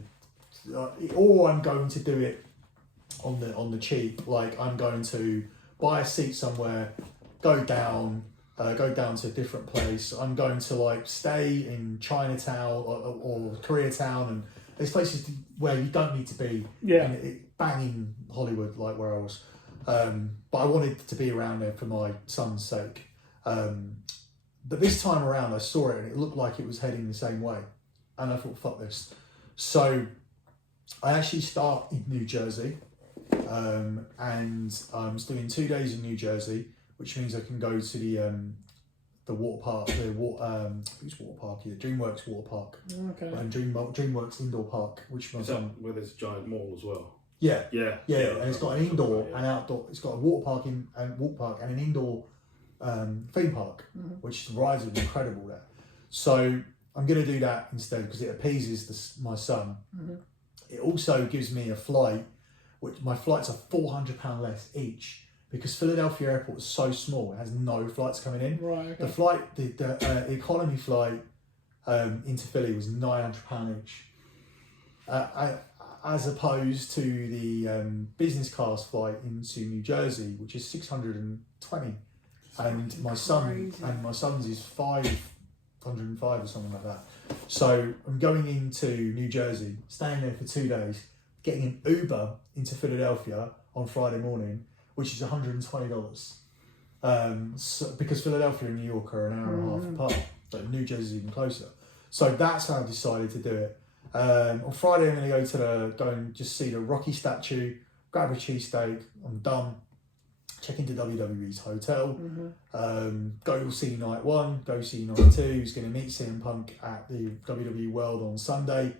or I'm going to do it on the cheap. Like I'm going to buy a seat somewhere, go down to a different place. I'm going to stay in Chinatown or Koreatown, and there's places where you don't need to be. Yeah. Banging Hollywood like where I was. But I wanted to be around there for my son's sake. But this time around, I saw it and it looked like it was heading the same way. And I thought, fuck this. So I actually start in New Jersey. And I'm doing 2 days in New Jersey, which means I can go to the water park, whose water park here? DreamWorks water park. Okay. And DreamWorks indoor park, which is that where there's a giant mall as well? Yeah. Yeah. And it's got an indoor and outdoor. It's got a water park and an indoor theme park, which the rides are incredible there. So I'm going to do that instead because it appeases my son. It also gives me a flight, which my flights are £400 less each because Philadelphia Airport is so small; it has no flights coming in. Right. Okay. The flight, the economy flight into Philly was £900 each. As opposed to the business class flight into New Jersey, which is 620, and my son's is 505 or something like that. So I'm going into New Jersey, staying there for 2 days, getting an Uber into Philadelphia on Friday morning, which is $120. So, because Philadelphia and New York are an hour and a half apart, but New Jersey's even closer. So that's how I decided to do it. On Friday, I'm going to go and just see the Rocky statue, grab a cheesesteak. I'm done. Check into WWE's hotel. Go see night 1. Go see night 2. Who's going to meet CM Punk at the WWE World on Sunday.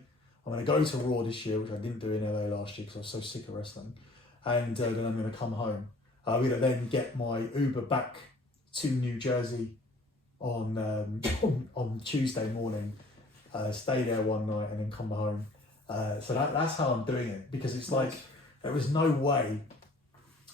I'm going to go to Raw this year, which I didn't do in LA last year because I was so sick of wrestling. And then I'm going to come home. I'm going to then get my Uber back to New Jersey on Tuesday morning. Stay there one night and then come home. So that's how I'm doing it, because it's like there was no way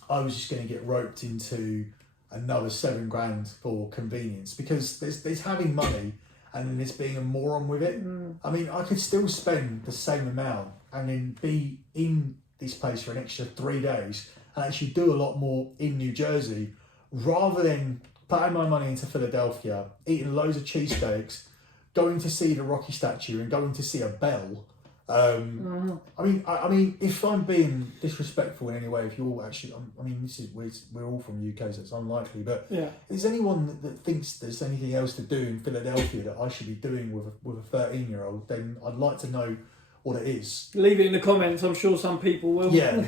I was just going to get roped into another $7,000 for convenience, because there's having money and then there's being a moron with it. I mean, I could still spend the same amount and then be in this place for an extra 3 days and actually do a lot more in New Jersey, rather than putting my money into Philadelphia, eating loads of cheesesteaks, going to see the Rocky statue and going to see a bell. I mean, if I'm being disrespectful in any way, if you're actually, I mean, we're all from the UK, so it's unlikely. But is anyone that thinks there's anything else to do in Philadelphia that I should be doing with a 13-year-old? Then I'd like to know what it is. Leave it in the comments. I'm sure some people will. Yeah,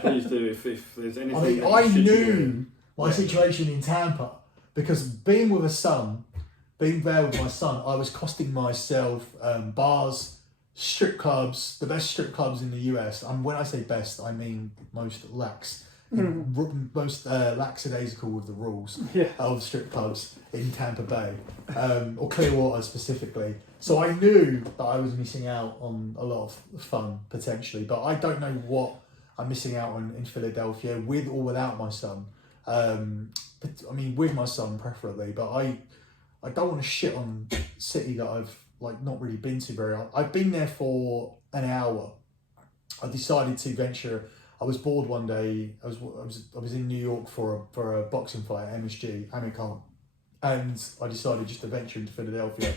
please do. If there's anything, I knew my situation in Tampa, because being there with my son, I was costing myself bars, strip clubs, the best strip clubs in the US. And when I say best, I mean most lax, most lackadaisical with the rules of strip clubs in Tampa Bay, or Clearwater specifically. So I knew that I was missing out on a lot of fun potentially, but I don't know what I'm missing out on in Philadelphia, with or without my son. But, I mean, with my son preferably, but I don't want to shit on a city that I've not really been to very often. I've been there for an hour. I decided to venture. I was bored one day. I was in New York for a boxing fight at MSG, Amical, and I decided just to venture into Philadelphia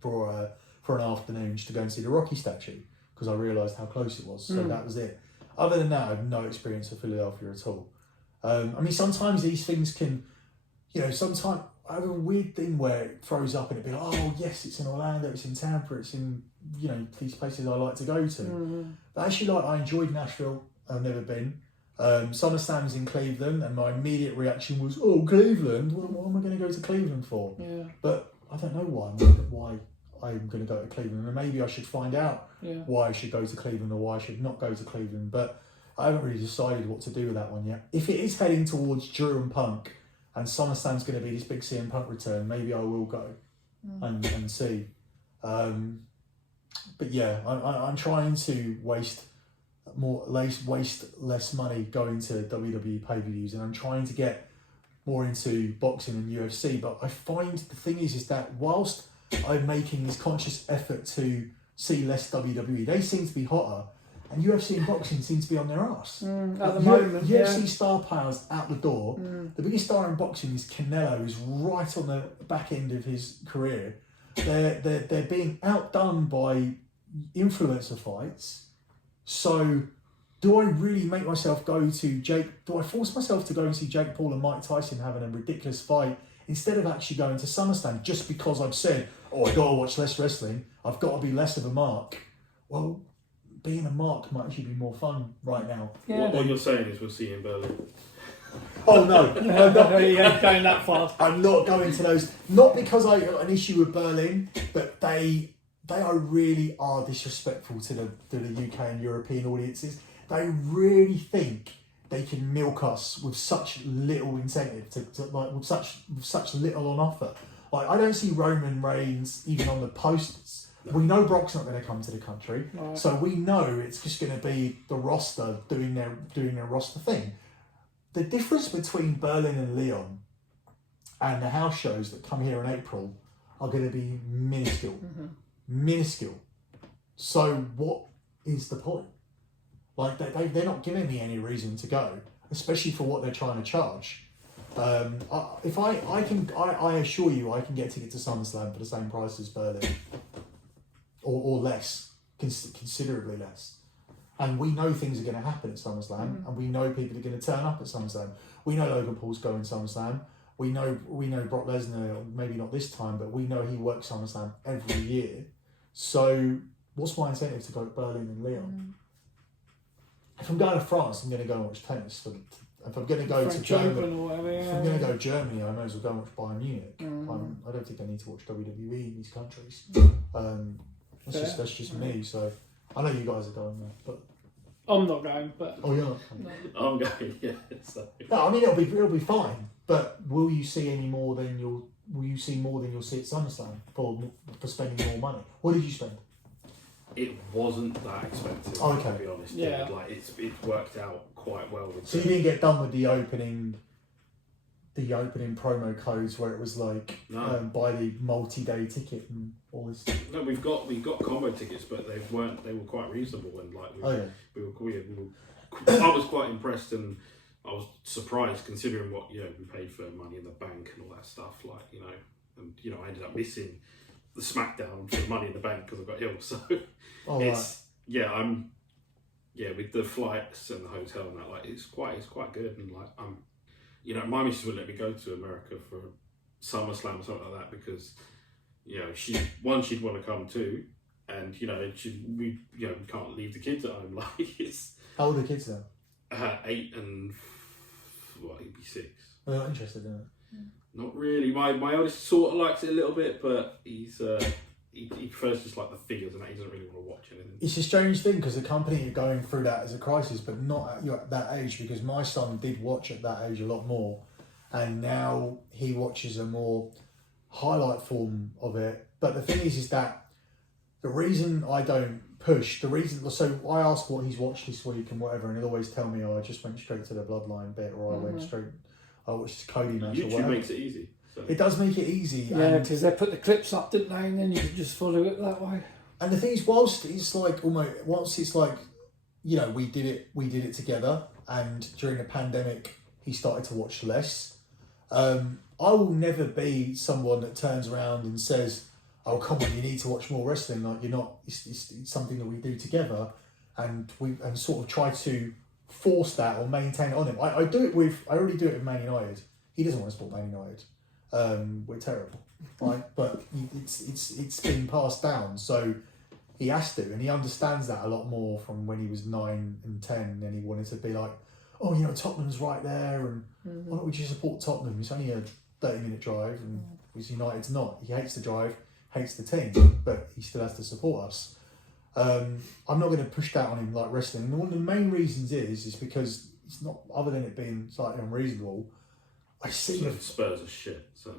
for an afternoon just to go and see the Rocky statue, because I realised how close it was. So that was it. Other than that, I have no experience of Philadelphia at all. I mean, sometimes these things can, sometimes I have a weird thing where it throws up and it'd be like, oh yes, it's in Orlando, it's in Tampa, it's in, these places I like to go to. But actually, I enjoyed Nashville. I've never been. SummerSlam's in Cleveland, and my immediate reaction was, oh, Cleveland, what am I going to go to Cleveland for? But I don't know why I'm going to go to Cleveland, and maybe I should find out why I should go to Cleveland or why I should not go to Cleveland. But I haven't really decided what to do with that one yet. If it is heading towards Drew and Punk, and SummerSlam's going to be this big CM Punk return, maybe I will go and see. But yeah, I'm trying to waste less money going to WWE pay-per-views, and I'm trying to get more into boxing and UFC. But I find the thing is that whilst I'm making this conscious effort to see less WWE, they seem to be hotter, and UFC and boxing seem to be on their arse. At the moment, UFC star powers out the door. The biggest star in boxing is Canelo, who's right on the back end of his career. They're being outdone by influencer fights. So do I really make myself go to Jake? Do I force myself to go and see Jake Paul and Mike Tyson having a ridiculous fight instead of actually going to SummerSlam just because I've said, oh, I gotta watch less wrestling, I've got to be less of a mark? Well, being a mark might actually be more fun right now. Yeah. What you're saying is we'll see you in Berlin. Oh no, I'm not, You ain't going that far. I'm not going to those. Not because I got an issue with Berlin, but they really are disrespectful to the UK and European audiences. They really think they can milk us with such little incentive, with such little on offer. Like, I don't see Roman Reigns even on the posters. No. We know Brock's not going to come to the country, right. So we know it's just going to be the roster doing their roster thing. The difference between Berlin and Lyon and the house shows that come here in April are going to be minuscule. Mm-hmm. Minuscule. So what is the point? Like, they're not giving me any reason to go, especially for what they're trying to charge. I assure you I can get tickets to SummerSlam for the same price as Berlin. Or less, considerably less. And we know things are going to happen at SummerSlam, and we know people are going to turn up at SummerSlam. We know Logan Paul's going SummerSlam. We know Brock Lesnar, maybe not this time, but we know he works SummerSlam every year. So what's my incentive to go to Berlin and Lyon? If I'm going to France, I'm going to go and watch tennis. If I'm going to go to Germany, if I'm going to go to Germany, I may as well go and watch Bayern Munich. I don't think I need to watch WWE in these countries. That's just me. So I know you guys are going there, but I'm not going. But oh, you're not. I'm going. Yeah. So. No, I mean it'll be fine. But will you see any more than you'll? Will you see more than you'll see at SummerSlam for spending more money? What did you spend? It wasn't that expensive. Oh, okay. To be honest, yeah. Like it's worked out quite well. So you didn't get done with the opening promo codes where it was like buy the multi-day ticket and all this stuff. No, we've got combo tickets, but they were quite reasonable, and like we were I was quite impressed, and I was surprised considering what we paid for Money in the Bank and all that stuff, like and I ended up missing the SmackDown for Money in the Bank because I got ill, so it's right. With the flights and the hotel and that, like it's quite good, and like my missus would let me go to America for SummerSlam or something like that because she'd want to come too, and we can't leave the kids at home. Like it's how old are the kids now? 8 and he'd be 6. They're not interested in it. Not really. My oldest sort of likes it a little bit, but he prefers just like the figures and that. He doesn't really want to watch anything. It's a strange thing because the company are going through that as a crisis, but not at that age, because my son did watch at that age a lot more, and now he watches a more highlight form of it. But the thing is that the reason I don't push, so I ask what he's watched this week and whatever, and he'll always tell me, I just went straight to the Bloodline bit, or I watched the Cody match. YouTube makes it easy. So. It does make it easy. Yeah, because they put the clips up, didn't they? And then you can just follow it that way. And the thing is, whilst it's like we did it together, and during the pandemic he started to watch less. I will never be someone that turns around and says, "Oh, come on, you need to watch more wrestling." Like, you're not. It's something that we do together, and sort of try to force that or maintain it on him. I already do it with Man United. He doesn't want to support Man United. We're terrible, right? But it's been passed down, so he has to, and he understands that a lot more from when he was 9 and 10. And then he wanted to be like, oh, Tottenham's right there, and why don't we just support Tottenham? It's only a 30-minute drive, and United's not. He hates the drive, hates the team, but he still has to support us. I'm not going to push that on him like wrestling. And one of the main reasons is because it's not, other than it being slightly unreasonable, I see so Spurs are shit. So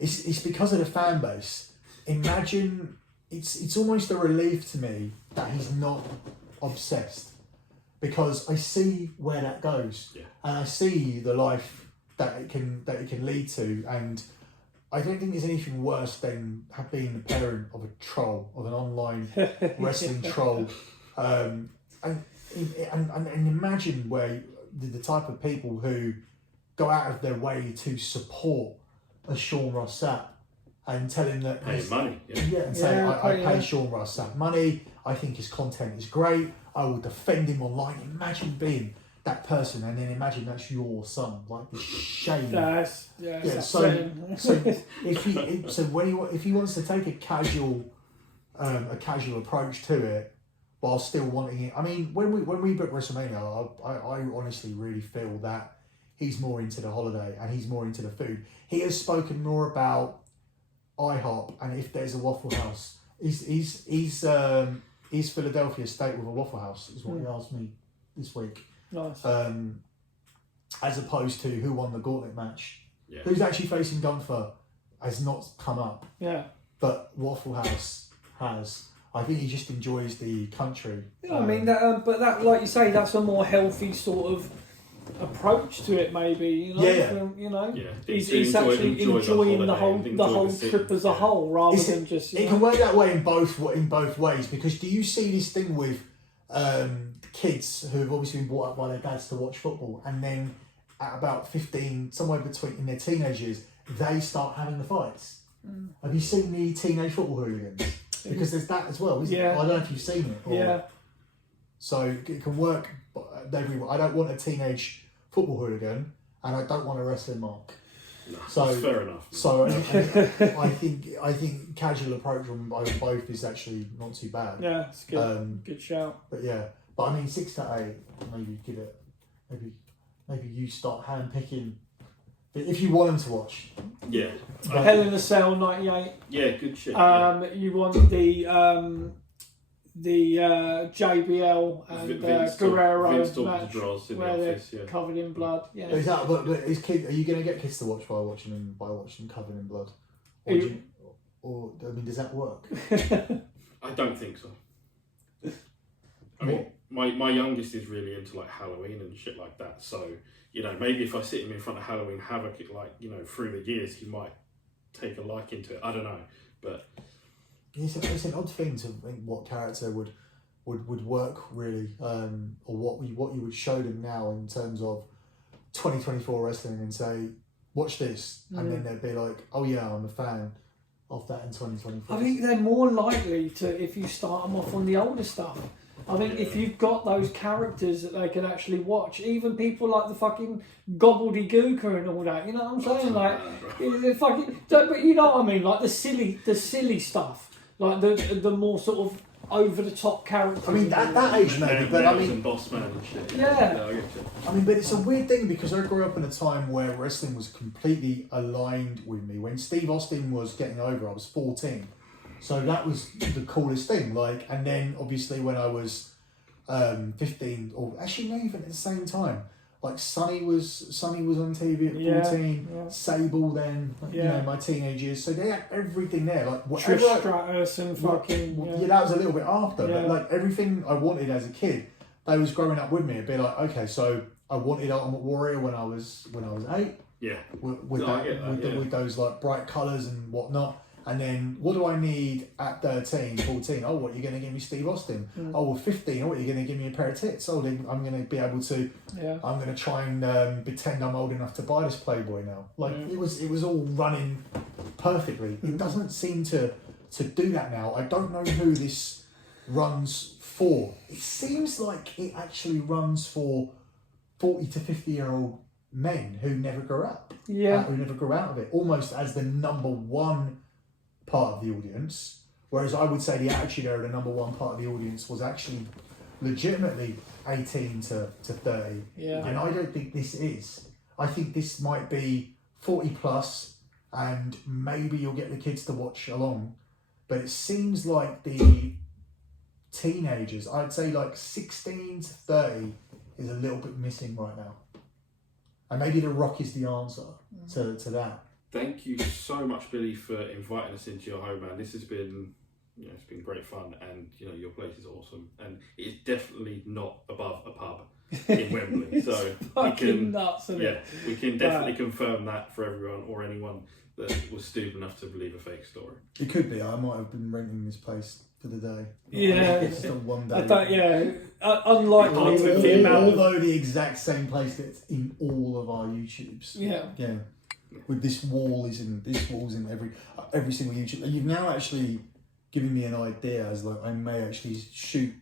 it's because of the fan base. Imagine it's almost a relief to me that he's not obsessed, because I see where that goes, and I see the life that it can lead to, and I don't think there's anything worse than being the parent of a troll, of an online wrestling troll, and imagine where the type of people who go out of their way to support a Sean Ross Sapp and tell him that pay money. and say I pay Sean Ross that money. I think his content is great. I will defend him online. Imagine being that person, and then imagine that's your son. Like the shame. So if he wants to take a casual approach to it, while still wanting it. I mean, when we book WrestleMania, I honestly really feel that he's more into the holiday and he's more into the food. He has spoken more about IHOP and if there's a Waffle House. Is Philadelphia State with a Waffle House? Is what he asked me this week. Nice. As opposed to who won the gauntlet match. Yeah. Who's actually facing Gunther has not come up. Yeah. But Waffle House has. I think he just enjoys the country. I mean, but that, like you say, that's a more healthy sort of approach to it, maybe. You know, he's actually enjoying the whole trip as a whole, rather than just. It can work that way in both ways, because do you see this thing with kids who have obviously been brought up by their dads to watch football, and then at about 15, somewhere between in their teenage years, they start having the fights. Have you seen the teenage football hooligans? Because there's that as well, isn't it? I don't know if you've seen it. So it can work everywhere. I don't want a teenage football hooligan, and I don't want a wrestling mark. No, that's fair enough. So I think casual approach on both is actually not too bad. Yeah, it's good. Good shout. But I mean 6 to 8, maybe get it. Maybe you start hand picking. If you want them to watch. Yeah. Hell in a Cell 98. Yeah, good shit. You want the JBL and Guerrero match where they're covered in blood. Yeah. But is kid? Are you going to get kids to watch by watching them covered in blood? Or I mean, does that work? I don't think so. I mean, my youngest is really into like Halloween and shit like that. So maybe if I sit him in front of Halloween Havoc, through the years, he might take a liking to it. I don't know, but it's an odd thing to think what character would work really, or what you would show them now in terms of 2024 wrestling and say, watch this, and then they'd be like, oh yeah, I'm a fan of that in 2024. I think they're more likely to if you start them off on the older stuff. I think if you've got those characters that they can actually watch, even people like the fucking gobbledygooker and all that, you know what I'm saying? Like, the fucking, but you know what I mean? Like the silly stuff, like the more sort of over the top characters. I mean, that age maybe, but I mean, and Boss Man and shit. Yeah. I mean, but it's a weird thing because I grew up in a time where wrestling was completely aligned with me. When Steve Austin was getting over, I was 14. So that was the coolest thing. Like, and then obviously when I was 15, or actually not even at the same time, like Sonny was on TV at 14. Yeah. Sable then, my teenage years. So they had everything there. Like whatever. Trish Stratus and fucking. Yeah, that was a little bit after. Yeah. But like everything I wanted as a kid, they was growing up with me. It'd be like, okay, so I wanted Ultimate Warrior when I was 8. Yeah. With those like bright colours and whatnot. And then, what do I need at 13, 14? Oh, what, you're going to give me Steve Austin? Oh, well, 15, oh, what, you're going to give me a pair of tits? Oh, then I'm going to be able to, I'm going to try and pretend I'm old enough to buy this Playboy now. Like, it was all running perfectly. It doesn't seem to do that now. I don't know who this runs for. It seems like it actually runs for 40 to 50-year-old men who never grew up. Yeah. Who never grew out of it. Almost as the number one part of the audience, whereas I would say the Attitude Era, the number one part of the audience, was actually legitimately 18 to 30. Yeah. And I don't think this is. I think this might be 40 plus, and maybe you'll get the kids to watch along. But it seems like the teenagers, I'd say like 16 to 30, is a little bit missing right now. And maybe The Rock is the answer to that. Thank you so much, Billy, for inviting us into your home, man. This has been, it's been great fun, and your place is awesome, and it's definitely not above a pub in Wembley. So we can definitely confirm that for everyone or anyone that was stupid enough to believe a fake story. It could be. I might have been renting this place for the day. Just on one day. I don't. Unlikely with the amount. Although the exact same place that's in all of our YouTubes. Yeah. Yeah. with this wall's in every single YouTube. You've now actually given me an idea as like I may actually shoot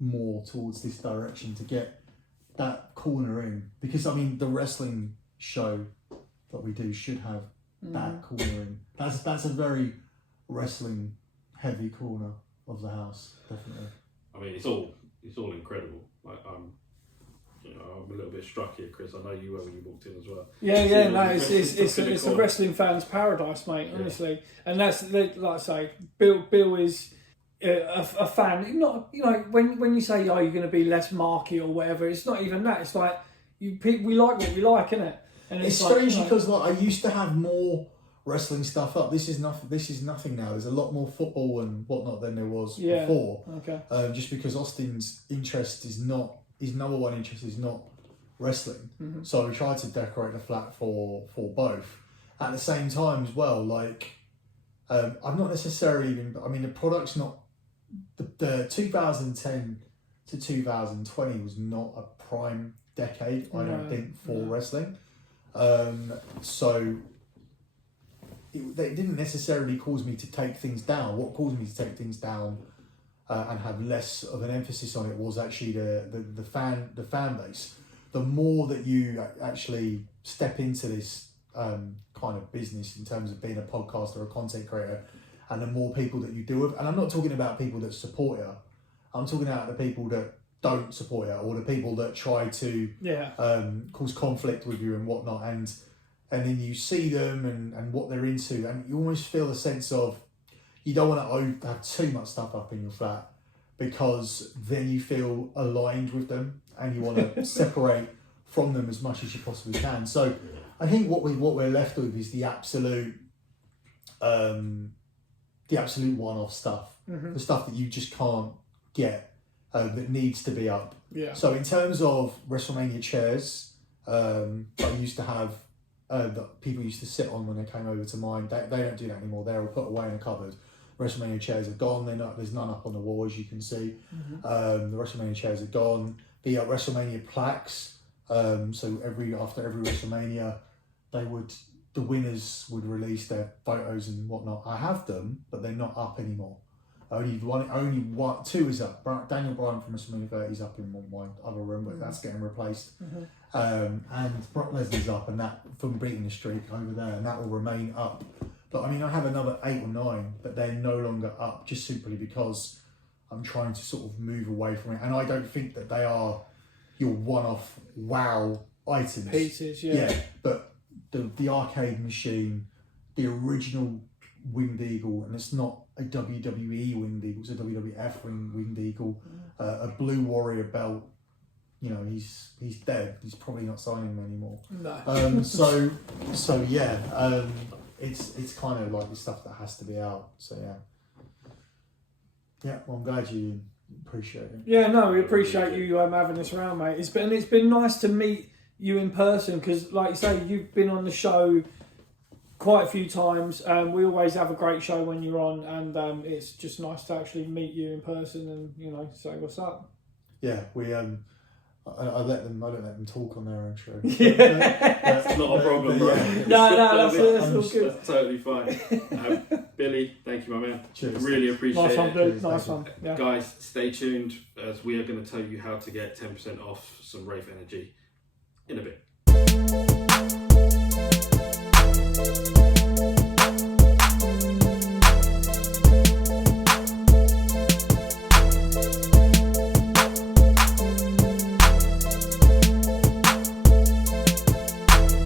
more towards this direction to get that corner in, because I mean the wrestling show that we do should have that corner in. That's a very wrestling heavy corner of the house, definitely. I mean, it's all incredible. Like I'm a little bit struck here, Chris. I know you were when you walked in as well. Yeah, no, it's a wrestling fan's paradise, mate. Honestly, and that's like I say, Bill is a fan. Not when you say you're going to be less marky or whatever, it's not even that. It's like we like what we like, innit? And it's strange because like I used to have more wrestling stuff up. This is nothing now. There's a lot more football and whatnot than there was before. Okay. Just because Austin's interest is not, his number one interest is not wrestling. Mm-hmm. So we tried to decorate the flat for both. At the same time as well, like I've not necessarily even. I mean, the product's not. The 2010 to 2020 was not a prime decade. I don't think for wrestling. So. It didn't necessarily cause me to take things down. What caused me to take things down and have less of an emphasis on it was actually the fan base. The more that you actually step into this kind of business in terms of being a podcaster or a content creator, and the more people that you deal with, and I'm not talking about people that support you, I'm talking about the people that don't support you, or the people that try to cause conflict with you and whatnot, and then you see them and what they're into, and you almost feel a sense of you don't want to have too much stuff up in your flat, because then you feel aligned with them and you want to separate from them as much as you possibly can. So I think what we're left with is the absolute one-off stuff, the stuff that you just can't get, that needs to be up. Yeah. So in terms of WrestleMania chairs, I used to have. That people used to sit on when they came over to mine. They don't do that anymore. They're all put away in a cupboard. WrestleMania chairs are gone. There's none up on the wall, as you can see. The WrestleMania chairs are gone. The WrestleMania plaques. So after every WrestleMania, the winners would release their photos and whatnot. I have them, but they're not up anymore. Only one, two is up. Daniel Bryan from WrestleMania 30 is up in my other room, but that's getting replaced. And Brock Lesnar's up, and that from beating the streak over there, and that will remain up. But I mean, I have another 8 or 9, but they're no longer up, just simply because I'm trying to sort of move away from it, and I don't think that they are your one-off wow items. Pieces, yeah. But the arcade machine, the original Winged Eagle, and it's not a WWE Winged Eagle, it's a WWF Winged Eagle, a Blue Warrior belt. You know, he's dead. He's probably not signing them anymore. No. So it's kind of like the stuff that has to be out. So yeah. Well, I'm glad you appreciate it. Yeah, no, we appreciate you having this around, mate. It's been nice to meet you in person, because, like you say, you've been on the show quite a few times. We always have a great show when you're on, and it's just nice to actually meet you in person and say what's up. Yeah, we I don't let them talk on their own show. That's not a problem, bro. No, that's all good. That's totally fine. Billy, thank you, my man. Cheers. Really appreciate it. Nice one, dude. Nice one. Yeah. Guys, stay tuned, as we are going to tell you how to get 10% off some Wraith Energy in a bit.